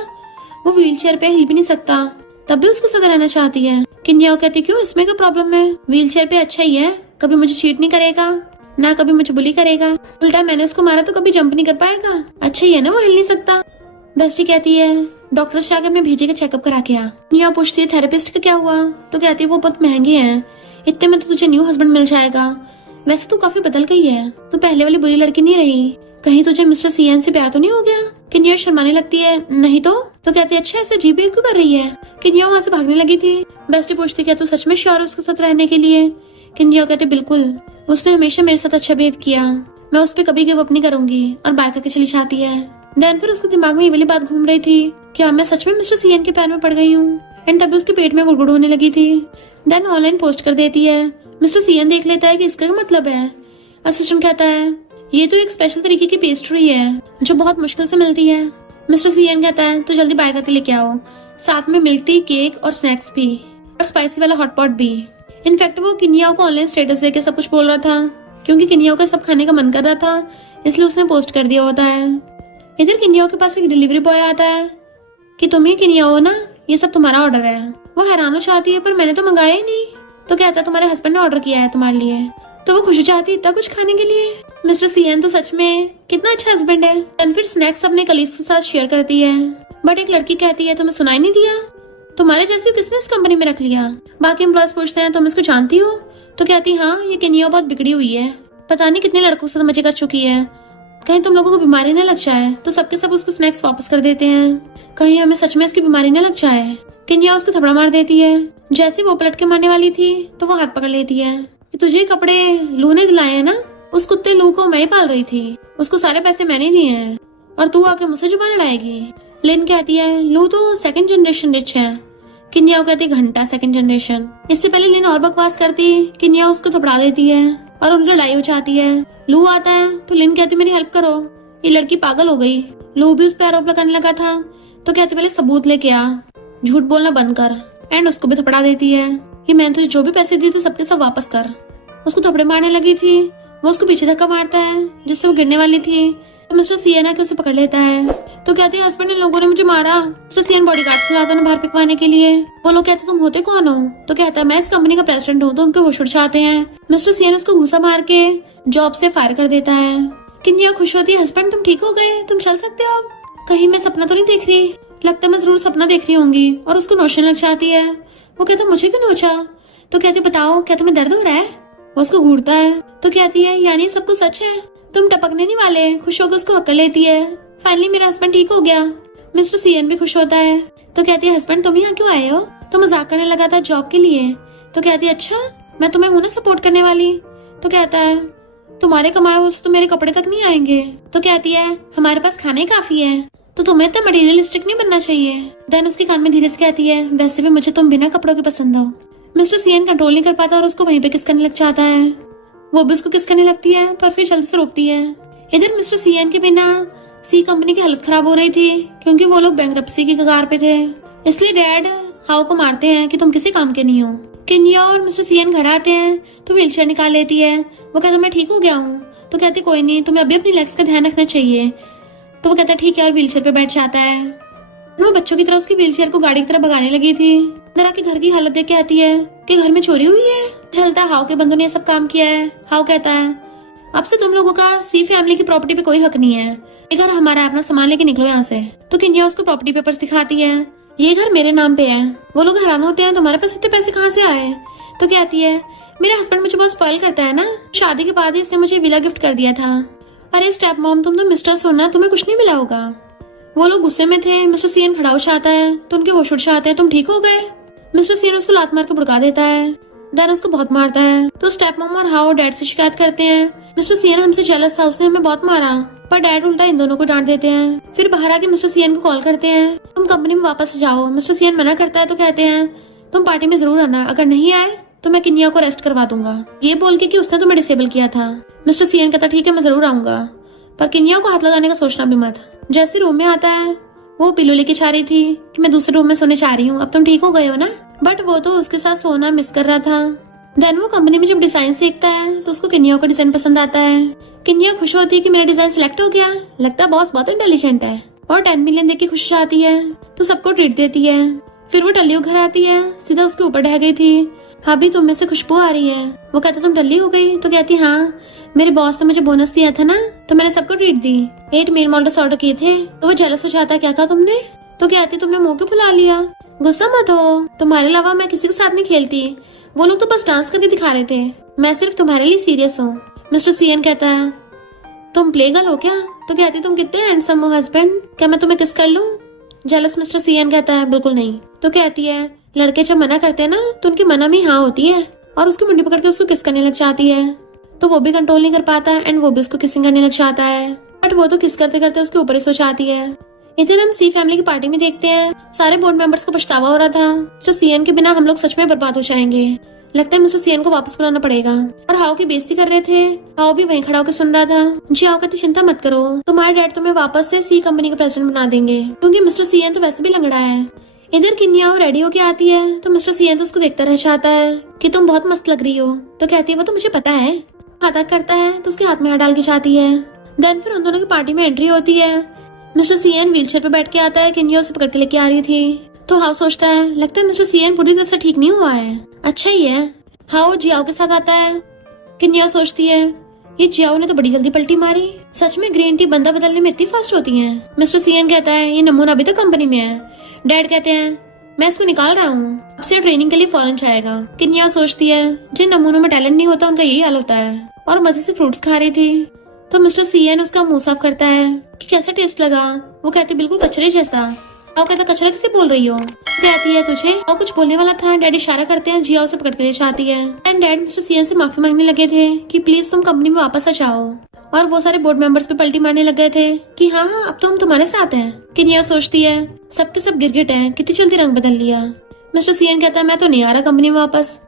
वो व्हील चेयर पे हिल भी नहीं सकता, तब भी उसके साथ रहना चाहती है। किनिया कहती क्यों इसमें क्या प्रॉब्लम है? व्हील चेयर पे अच्छा ही है, कभी मुझे चीट नहीं करेगा, ना कभी मुझे बुली करेगा, उल्टा मैंने उसको मारा तो कभी जंप नहीं कर पाएगा, अच्छा ही है ना वो हिल नहीं सकता। बेस्टी कहती है डॉक्टर से आकर मैं भेजेगा चेकअप करा के आ। निया पूछती है थेरेपिस्ट का क्या हुआ? तो कहती है वो बहुत महंगे हैं, इतने में तो तुझे न्यू हस्बैंड मिल जाएगा। वैसे तू काफी बदल गई है, तू पहले वाली बुरी लड़की नहीं रही, कहीं तुझे मिस्टर सीएन से प्यार तो नहीं हो गया? किनिया शर्माने लगती है नहीं तो कहती है अच्छा ऐसे अजीब क्यों कर रही है? किनिया वहाँ से भागने लगी थी। बेस्टी पूछती क्या तू सच में श्योर है उसके साथ रहने के लिए? किनिया कहती बिल्कुल, उसने हमेशा मेरे साथ अच्छा बिहेव किया, मैं उस पर कभी गिव अप नहीं करूंगी, और बाय करके चली जाती है। देन फिर उसके दिमाग में ये वाली बात घूम रही थी क्या मैं सच में मिस्टर सीएन के पैर में पड़ गई हूँ, एंड तभी उसके पेट में गुड़गुड़ होने लगी थी। देन ऑनलाइन पोस्ट कर देती है। मिस्टर सीएन देख लेता है कि इसका क्या मतलब है। असिस्टेंट कहता है ये तो एक स्पेशल तरीके की पेस्ट्री है जो बहुत मुश्किल से मिलती है। मिस्टर सीएन कहता है तो जल्दी बाय करके लेके आओ, साथ में मिल्क टी, केक और स्नैक्स भी, और स्पाइसी वाला हॉट पॉट भी। इनफैक्ट वो किनिया को ऑनलाइन स्टेटस देके सब कुछ बोल रहा था, क्योंकि किनिया का सब खाने का मन कर रहा था, इसलिए उसने पोस्ट कर दिया होता है। इधर किनिया के पास एक डिलीवरी बॉय आता है कि तुम ही किनिया हो ना, ये सब तुम्हारा ऑर्डर है। वो हैरान हो जाती है पर मैंने तो मंगाया ही नहीं। तो कहता है तुम्हारे हस्बैंड ने ऑर्डर किया है तुम्हारे लिए। तो वो खुश हो जाती है इतना कुछ खाने के लिए। मिस्टर सीएन तो सच में कितना अच्छा हस्बैंड है। एंड फिर स्नैक्स अपने कलीग्स के साथ शेयर करती है। बट एक लड़की कहती है तुम्हें सुनाई नहीं दिया, तुम्हारे जैसी किसने इस कंपनी में रख लिया? बाकी एम्प्लॉयज पूछते हैं तुम इसको जानती हो? तो कहती हाँ ये किनिया बहुत बिगड़ी हुई है, पता नहीं कितने लड़कों के साथ मजे कर चुकी है, कहीं तुम लोगों को बीमारी न लग जाए। तो सबके सब उसके स्नैक्स वापस कर देते हैं। कहीं हमें सच में इसकी बीमारी न लग जाए। किन्या उसको थपड़ा मार देती है। जैसे वो पलट के मारने वाली थी तो वो हाथ पकड़ लेती है कि तुझे कपड़े लू ने दिलाए हैं ना। उस कुत्ते लू को मैं ही पाल रही थी, उसको सारे पैसे मैंने दिए हैं और तू आके मुझसे जुबान लड़ाएगी। लिन कहती है लू तो सेकंड जनरेशन रिच है। किन्या कहती घंटा सेकंड जनरेशन। इससे पहले लिन और बकवास करती, किन्या उसको थपड़ा देती है और उनकी लड़ाई हो जाती है। लू आता है तो लिन कहती मेरी हेल्प करो, ये लड़की पागल हो गई। लू भी उस पर आरोप लगाने लगा था तो कहती पहले सबूत लेके आ, झूठ बोलना बंद कर। एंड उसको भी थपड़ा देती है कि मैंने तुझे जो भी पैसे दिए थे सबके सब वापस कर। उसको थपड़े मारने लगी थी, वो उसको पीछे धक्का मारता है जिससे वो गिरने वाली थी। तो मिस्टर सीएन आके उसे पकड़ लेता है तो कहती है हस्बैंड इन लोगों ने मुझे मारा। मिस्टर सीएन बॉडीगार्ड्स को लाता है बाहर पिकवाने के लिए। वो लोग कहते तुम होते कौन हो? तो कहता है मैं इस कंपनी का प्रेसिडेंट हूँ। तो उनके होश उड़ जाते हैं। मिस्टर सीएन उसको घूसा मार के जॉब से फायर कर देता है। किन्या खुश होती है हस्बैंड तुम ठीक हो गए, तुम चल सकते हो। कहीं मैं सपना तो नहीं देख रही? लगता है मैं जरूर सपना देख रही होंगी। और उसको नोशन लग जाती है। वो कहता मुझे क्यों नोचा? तो कहती बताओ क्या तुम्हें दर्द हो रहा है? वो उसको घूरता है तो कहती है यानी सब कुछ सच है, तुम टपकने नहीं वाले। खुश होकर उसको हक्कर लेती है। फाइनली मेरा हस्बैंड ठीक हो गया। मिस्टर सीएन भी खुश होता है तो कहती है हस्बैंड तुम यहाँ क्यों आए हो? तो मजाक करने लगा था जॉब के लिए। तो कहती है अच्छा मैं तुम्हें हूं ना सपोर्ट करने वाली। तो कहता है तुम्हारे कमाए हुए से तो मेरे कपड़े तक नहीं आएंगे। तो कहती है हमारे पास खाना ही काफी है, तो तुम्हें इतना मटेरियलिस्टिक नहीं बनना चाहिए। देन उसके कान में धीरे से कहती है वैसे भी मुझे तुम बिना कपड़ों के पसंद हो। मिस्टर सीएन कंट्रोल नहीं कर पाता और उसको वहीं पे किस करने लग जाता है। वो भी उसको किस करने लगती है पर फिर जल्दी से रोकती है। इधर मिस्टर सीएन के बिना सी कंपनी की हालत खराब हो रही थी क्योंकि वो लोग बैंकरप्सी की कगार पे थे। इसलिए डैड हाउ को मारते हैं कि तुम किसी काम के नहीं हो। किन्या और मिस्टर सीएन घर आते हैं तो व्हीलचेयर निकाल लेती है। वो कहता मैं ठीक हो गया हूँ। तो कहती कोई नहीं, तुम्हें अभी अपनी लेग्स का ध्यान रखना चाहिए। तो वो कहता ठीक है और व्हीलचेयर पे बैठ जाता है। वो बच्चों की तरह उसकी व्हीलचेयर को गाड़ी की तरह भगाने लगी थी। जरा के घर की हालत देख के आती है कि घर में चोरी हुई है। चलता हाउ के बंदों ने सब काम किया है। हाउ कहता है अब से तुम लोगों का सी फैमिली की प्रॉपर्टी पे कोई हक नहीं है, ये घर हमारा, अपना सामान लेके निकलो यहाँ से। तो किन्या उसको प्रॉपर्टी पेपर्स दिखाती है, ये घर मेरे नाम पे है। वो लोग हैरान होते हैं तुम्हारे पास इतने पैसे कहाँ से आए? तो कहती है मेरे हस्बैंड मुझे बहुत स्पॉइल करता है ना, शादी के बाद ही इसने मुझे विला गिफ्ट कर दिया था। अरे स्टेप मॉम तुम तो मिस्टर हो ना, तुम्हें कुछ नहीं मिला होगा। वो लोग गुस्से में थे। मिस्टर सीएन खड़ा हो जाता है तो उनके होश उड़ जाते हैं, तुम ठीक हो गए? मिस्टर सीएन उसको लात मार के भड़का देता है। देन उसको बहुत मारता है। तो स्टेप मॉम और हाउ डैड से शिकायत करते हैं मिस्टर सीएन हमसे जेलस था, उसने हमें बहुत मारा। पर डैड उल्टा इन दोनों को डांट देते हैं। फिर बाहर आके मिस्टर सीएन को कॉल करते हैं तुम कंपनी में वापस जाओ। मिस्टर सीएन मना करता है तो कहते हैं तुम पार्टी में जरूर आना, अगर नहीं आए तो मैं किन्या को अरेस्ट करवा दूंगा, ये बोल के कि उसने तुम्हें डिसेबल किया था। मिस्टर सीएन कहता ठीक है मैं जरूर आऊंगा, पर किन्या को हाथ लगाने का सोचना भी मत। जैसे रूम में आता है वो पिलो लेके चाह रही थी कि मैं दूसरे रूम में सोने चाह रही हूँ, अब तुम ठीक हो गए हो ना। बट वो तो उसके साथ सोना मिस कर रहा था। देन वो कंपनी में जब डिजाइन सीखता है तो उसको किन्या का डिजाइन पसंद आता है। किन्या खुश होती है कि मेरा डिजाइन सिलेक्ट हो गया, लगता है बॉस बहुत इंटेलिजेंट है, और 10 मिलियन देख के खुश आती है तो सबको ट्रीट देती है। फिर वो टल्ली घर आती है, सीधा उसके ऊपर ढह गई थी। भाभी तुम में से खुशबू आ रही है। वो कहता तुम टल्ली हो गई? तो कहती हाँ मेरे बॉस ने मुझे बोनस दिया था ना, तो मैंने सबको ट्रीट दी। 8 मेल मॉडल्स ऑर्डर किए थे। तो वो जेलस हो जाता क्या कहा तुमने? तो कहती तुमने मुंह क्यों फुला लिया? गुस्सा मत हो, तुम्हारे अलावा मैं किसी के साथ नहीं खेलती, वो लोग तो बस डांस करके दिखा रहे थे, मैं सिर्फ तुम्हारे लिए सीरियस हूँ। मिस्टर सीएन कहता है तुम प्ले गर्ल हो क्या? तो कहती तुम कितने हैंडसम हो हस्बैंड, क्या मैं तुम्हें किस कर लूं? जेलस मिस्टर सीएन कहता है बिल्कुल नहीं। तो कहती है लड़के जब मना करते हैं ना तो उनकी मना में हाँ होती है, और उसकी मुंडी पकड़ के उसको किस करने लग जाती है। तो वो भी कंट्रोल नहीं कर पाता एंड वो भी उसको किसिंग करने लग जाता है, बट वो तो किस करते करते उसके ऊपर ही सो जाती है। इधर हम सी फैमिली की पार्टी में देखते हैं सारे बोर्ड मेंबर्स को पछतावा हो रहा था, मिस्टर सीएन के बिना हम लोग सच में बर्बाद हो जाएंगे, लगता है मिस्टर सीएन को वापस बुलाना पड़ेगा। और हाउ की बेइज्जती कर रहे थे, हाउ भी वहीं खड़ा होकर सुन रहा था। जी हाउ कहती चिंता मत करो, तुम्हारे डैड तुम्हें वापस से सी कंपनी का प्रेसिडेंट बना देंगे, क्योंकि मिस्टर सीएन तो वैसे भी लंगड़ा है। इधर किन्या रेडी होके आती है तो मिस्टर सीएन तो उसको देखता रह जाता है कि तुम बहुत मस्त लग रही हो। तो कहती है वो तो मुझे पता है। हाथ करता है तो उसके हाथ में हाथ डाल के जाती है। देन फिर उन दोनों की पार्टी में एंट्री होती है। मिस्टर सीएन व्हीलचेयर पे बैठ के आता है, किन्या उसे पकड़ के लेके आ रही थी। तो हाउ सोचता है लगता है मिस्टर सीएन पूरी तरह से ठीक नहीं हुआ है, अच्छा ही है। हाउ जियाओ के साथ आता है। किन्या सोचती है ये जियाओ ने तो बड़ी जल्दी पलटी मारी, सच में ग्रीन टी बंदा बदलने में इतनी फास्ट होती है। मिस्टर सीएन कहता है ये नमूना अभी तक कंपनी में है। डैड कहते हैं मैं इसको निकाल रहा हूँ, अब से ट्रेनिंग के लिए फॉरेन जाएगा। किन्या सोचती है जिन नमूनों में टैलेंट नहीं होता उनका यही हाल होता है, और मजे से फ्रूट्स खा रही थी। तो मिस्टर सीएन उसका मुंह साफ करता है कि कैसा टेस्ट लगा। वो कहती बिल्कुल कचरे जैसा। और कहता कचरा किसे बोल रही हो? कहती है तुझे। और कुछ बोलने वाला था, डैडी इशारा करते हैं, जिया उसे पकड़ के ले जाती है। एंड डैड मिस्टर सीएन से माफी मांगने लगे थे कि प्लीज तुम कंपनी में वापस आ जाओ। और वो सारे बोर्ड मेंबर्स पे पलटी मारने लग गए थे कि हाँ हाँ अब तो हम तुम्हारे साथ हैं। किनिया सोचती है सबके सब गिरगिट है, कितनी जल्दी रंग बदल लिया। मिस्टर सीएन कहता है मैं तो नहीं आ रहा कंपनी में वापस।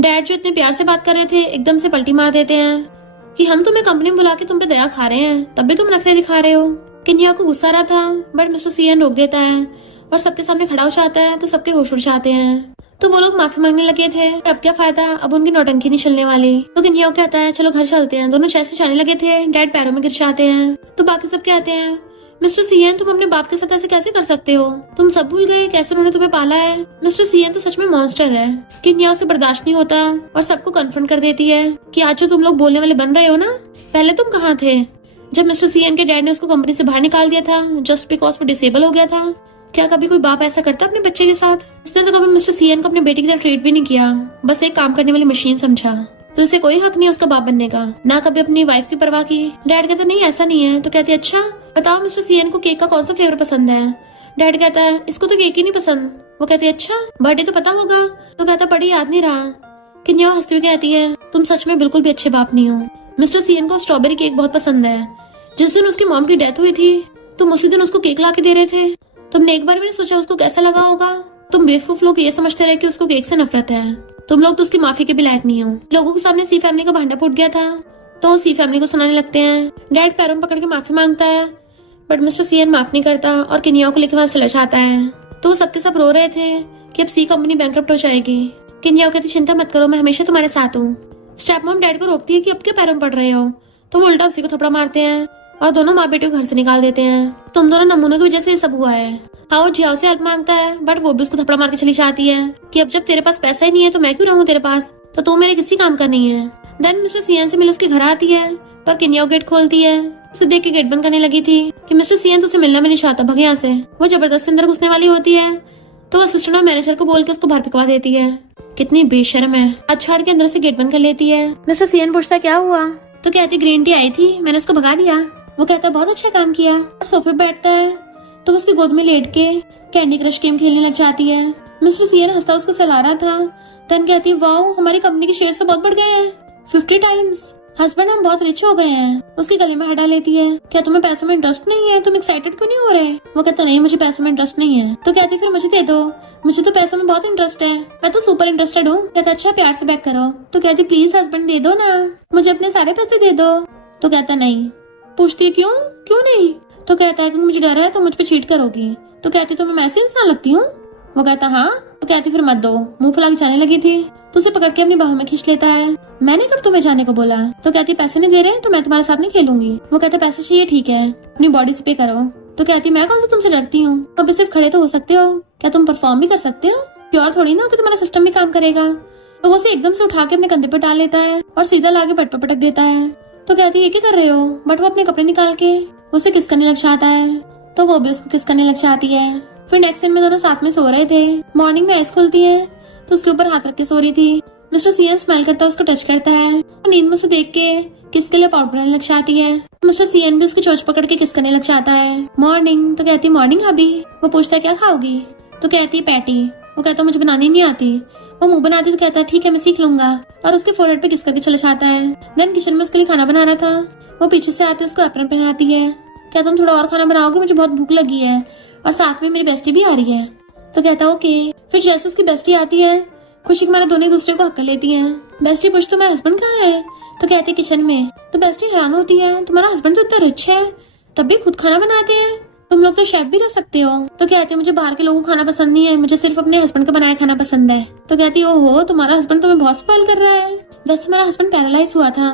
डैड जो इतने प्यार से बात कर रहे थे एकदम से पलटी मार देते हैं कि हम तुम्हें कंपनी में बुला के तुम पे दया खा रहे हैं, तब भी तुम नखरे दिखा रहे हो। किनिया को गुस्सा आ रहा था बट मिस्टर सीएन रोक देता है और सबके सामने खड़ा हो जाता है तो सबके होश उड़ जाते हैं। तो वो लोग माफी मांगने लगे थे, अब क्या फायदा, अब उनकी नौटंकी नहीं चलने वाली। तो किनिया कहता है चलो घर चलते हैं। दोनों जैसे जाने लगे थे डैड पैरों में गिर जाते हैं। तो बाकी सब कहते हैं मिस्टर सीएन तुम अपने बाप के साथ ऐसे कैसे कर सकते हो, तुम सब भूल गए कैसे उन्होंने तुम्हें पाला है। मिस्टर सीएन तो सच में मॉन्स्टर है। किनिया उसे बर्दाश्त नहीं होता और सबको कन्फ्रंट कर देती है कि आज जो तुम लोग बोलने वाले बन रहे हो ना, पहले तुम कहाँ थे जब मिस्टर सीएन के डैड ने उसको कंपनी से बाहर निकाल दिया था जस्ट बिकॉज वो डिसेबल हो गया था। क्या कभी कोई बाप ऐसा करता अपने बच्चे के साथ? इसने तो कभी मिस्टर सीएन को अपने बेटे की तरह ट्रीट भी नहीं किया, बस एक काम करने वाली मशीन समझा। तो इसे कोई हक नहीं है उसका बाप बनने का, ना कभी अपनी वाइफ की परवाह की। डैड कहता नहीं ऐसा नहीं है। तो कहती अच्छा बताओ मिस्टर सीएन को केक का कौन सा फ्लेवर पसंद है। डैड कहता है इसको तो केक ही नहीं पसंद। वो कहती है अच्छा बर्थडे तो पता होगा। तो कहता बड़ी याद नहीं रहा। किनिया हंसती हुई कहती है तुम सच में बिल्कुल भी अच्छे बाप नहीं हो। मिस्टर सीएन को स्ट्रॉबेरी केक बहुत पसंद है। जिस दिन उसकी मॉम की डेथ हुई थी तुम उसी दिन उसको केक ला के दे रहे थे। तुमने एक बार भी नहीं सोचा उसको कैसा लगा होगा? तुम बेवकूफ लोग ये समझते रहे कि उसको केक से नफरत है। तुम लोग तो उसकी माफी के भी लायक नहीं हो। लोगों के सामने सी फैमिली का भांडा फूट गया था तो सी फैमिली को सुनाने लगते हैं। डैड पैरों में पकड़ के माफी मांगता है बट मिस्टर सीएन माफ नहीं करता और किनिया को लेकर वहां चला जाता है। तो वो सबके सब रो रहे थे कि अब सी कंपनी बैंकरप्ट हो जाएगी। किनिया कहती चिंता मत करो मैं हमेशा तुम्हारे साथ हूँ। स्टेप मॉम डैड को रोकती है कि अब क्या पैरों में पड़ रहे हो। तो वो उल्टा उसी को थपड़ा मारते हैं और दोनों माँ बेटे को घर से निकाल देते हैं। तुम दोनों नमूनों की वजह से ये सब हुआ है। हाँ वो जियाओ से हेल्प मांगता है बट वो भी उसको थपड़ा मार के चली जाती है कि अब जब तेरे पास पैसा ही नहीं है तो मैं क्यों रहूं तेरे पास, तो तू मेरे किसी काम का नहीं है। देन मिस्टर सीएन से मिल उसके घर आती है पर किनिया गेट खोलती है। उसे देख के गेट बंद करने लगी थी कि मिस्टर सीएन तुझसे मिलना भी नहीं चाहता, भग यहाँ से। वो जबरदस्ती अंदर घुसने वाली होती है तो वो असिस्टेंट और मैनेजर को बोल के उसको बाहर फिकवा देती है। कितनी बेशर्म है। आज छाड़ के अंदर से गेट बंद कर लेती है। मिस्टर सीएन पूछता क्या हुआ। तो कहती ग्रीन टी आई थी मैंने उसको भगा दिया। वो कहता बहुत अच्छा काम किया और सोफे पे बैठता है तो उसकी गोद में लेट के कैंडी क्रश गेम खेलने लग जाती है। मिस्टर सीएन हंसता उसको चला रहा था। तन कहती वाओ हमारी कंपनी के शेयर तो बहुत बढ़ गए हैं 50 टाइम्स। हस्बैंड हम बहुत रिच हो गए हैं। उसके गले में हटा लेती है क्या तुम्हें पैसों में इंटरेस्ट नहीं है, तुम एक्साइटेड क्यों नहीं हो रहे। वो कहता नहीं मुझे पैसों में इंटरेस्ट नहीं है। तो कहती फिर मुझे दे दो, मुझे तो पैसों में बहुत इंटरेस्ट है, मैं तो सुपर इंटरेस्टेड हूँ। कहता अच्छा प्यार से बैठ करो। तो कहती प्लीज हस्बैंड दे दो ना, मुझे अपने सारे पैसे दे दो। तो कहता नहीं। पूछती है क्यों क्यों नहीं। तो कहता है क्योंकि मुझे डर है तुम मुझ पे चीट करोगी। तो कहती तो मैं ऐसी इंसान लगती हूँ। वो कहता हाँ। तो कहती फिर मत दो। मुंह फुला के जाने लगी थी तो उसे पकड़ के अपनी बाहों में खींच लेता है। मैंने कब तुम्हें जाने को बोला। तो कहती पैसे नहीं दे रहे तो मैं तुम्हारे साथ नहीं खेलूंगी। वो कहता पैसे चाहिए ठीक है अपनी बॉडी से पे करो। तो कहती मैं कौन सा तुमसे डरती हूँ, कभी सिर्फ खड़े तो हो सकते हो, क्या तुम परफॉर्म भी कर सकते हो, प्योर थोड़ी ना हो कि तुम्हारा सिस्टम भी काम करेगा। तो वो उसे एकदम से उठा के अपने कंधे पर डाल लेता है और सीधा लाके पट पर पटक देता है। तो कहती ये क्या कर रहे हो, बट वो अपने कपड़े निकाल के उसे किस करने लग जाता है तो वो भी उसको किस करने लग जाती है। फिर नेक्स्ट दिन में दोनों साथ में सो रहे थे। मॉर्निंग में आइस खुलती है तो उसके ऊपर हाथ रख के सो रही थी। मिस्टर सीएन स्माइल करता है उसको टच करता है और नींद में उसे देख के किस के लिए पाउडर बनाने लग जाती है। मिस्टर सीएन भी उसकी चोंच पकड़ के किस करने लग जाता है। मॉर्निंग। तो कहती मॉर्निंग अभी। वो पूछता है क्या खाओगी। तो कहती पैटी। वो कहता मुझे बनानी नहीं आती। वो मुंह बनाती तो कहता है ठीक है मैं सीख लूंगा और उसके फोरहेड पे किस करके चला जाता है। देन किचन में उसके लिए खाना बना रहा था। वो पीछे से आती है उसको एप्रन पहनाती है। क्या तुम थोड़ा और खाना बनाओगे, मुझे बहुत भूख लगी है और साथ में मेरी बेस्टी भी आ रही है। तो कहता ओके। फिर जैसे उसकी बेस्टी आती है खुशी के मारे दोनों एक दूसरे को हक कर लेती हैं। बेस्टी पूछती तुम्हारा हस्बैंड कहाँ है। तो कहती किचन में। तो बेस्टी हैरान होती है तुम्हारा हस्बैंड तो इतना रिच है तब भी खुद खाना बनाते हैं, तुम लोग तो शेफ भी रह सकते हो। तो कहती मुझे बाहर के लोगों को खाना पसंद नहीं है, मुझे सिर्फ अपने हस्बैंड का बनाया खाना पसंद है। तो कहती ओहो तुम्हारा हस्बैंड तुम्हें बहुत स्पॉइल कर रहा है। बस तुम्हारा हस्बैंड पैरालाइज हुआ था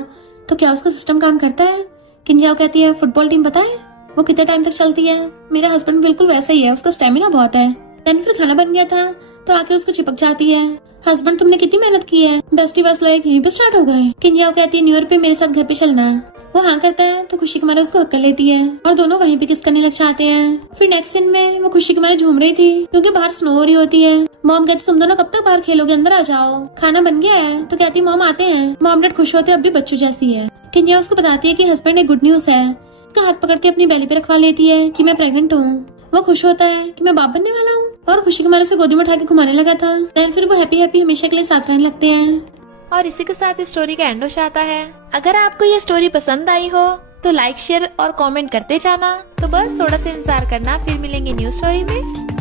तो क्या उसका सिस्टम काम करता है। किंजाओ कहती है फुटबॉल टीम पता है वो कितने टाइम तक चलती है, मेरा हस्बैंड बिल्कुल वैसा ही है, उसका स्टेमिना बहुत है। देन फिर खाना बन गया था तो आके उसको चिपक जाती है। हस्बैंड तुमने कितनी मेहनत की है। बेस्टी बस लाइक यहीं पे स्टार्ट हो गए। किंजाओ कहती है न्यू ईयर पे मेरे साथ घर पे चलना है। वो हाँ करता है तो खुशी के मारे उसको हक कर लेती है और दोनों वहीं पे किस करने लग जाते हैं। फिर नेक्स्ट सीन में वो खुशी के मारे झूम रही थी क्योंकि बाहर स्नो हो रही होती है। मॉम कहती तुम दोनों कब तक बाहर खेलोगे, अंदर आ जाओ, खाना बन गया है। तो कहती मॉम आते हैं। मॉम डैड खुश होते अब भी बच्चों जैसी है। केन्या उसको बताती है कि हस्बैंड एक गुड न्यूज है। उसका हाथ पकड़ के अपनी बेली पे रखवा लेती है कि मैं प्रेग्नेंट हूँ। वो खुश होता है कि मैं बाप बनने वाला हूँ और खुशी के मारे उसे गोदी में उठा के घुमाने लगा था। देन फिर वो हैप्पी हैप्पी हमेशा के लिए साथ रहने लगते हैं। और इसी के साथ इस स्टोरी का एंड हो जाता है। अगर आपको ये स्टोरी पसंद आई हो तो लाइक शेयर और कमेंट करते जाना। तो बस थोड़ा सा इंतजार करना, फिर मिलेंगे न्यू स्टोरी में।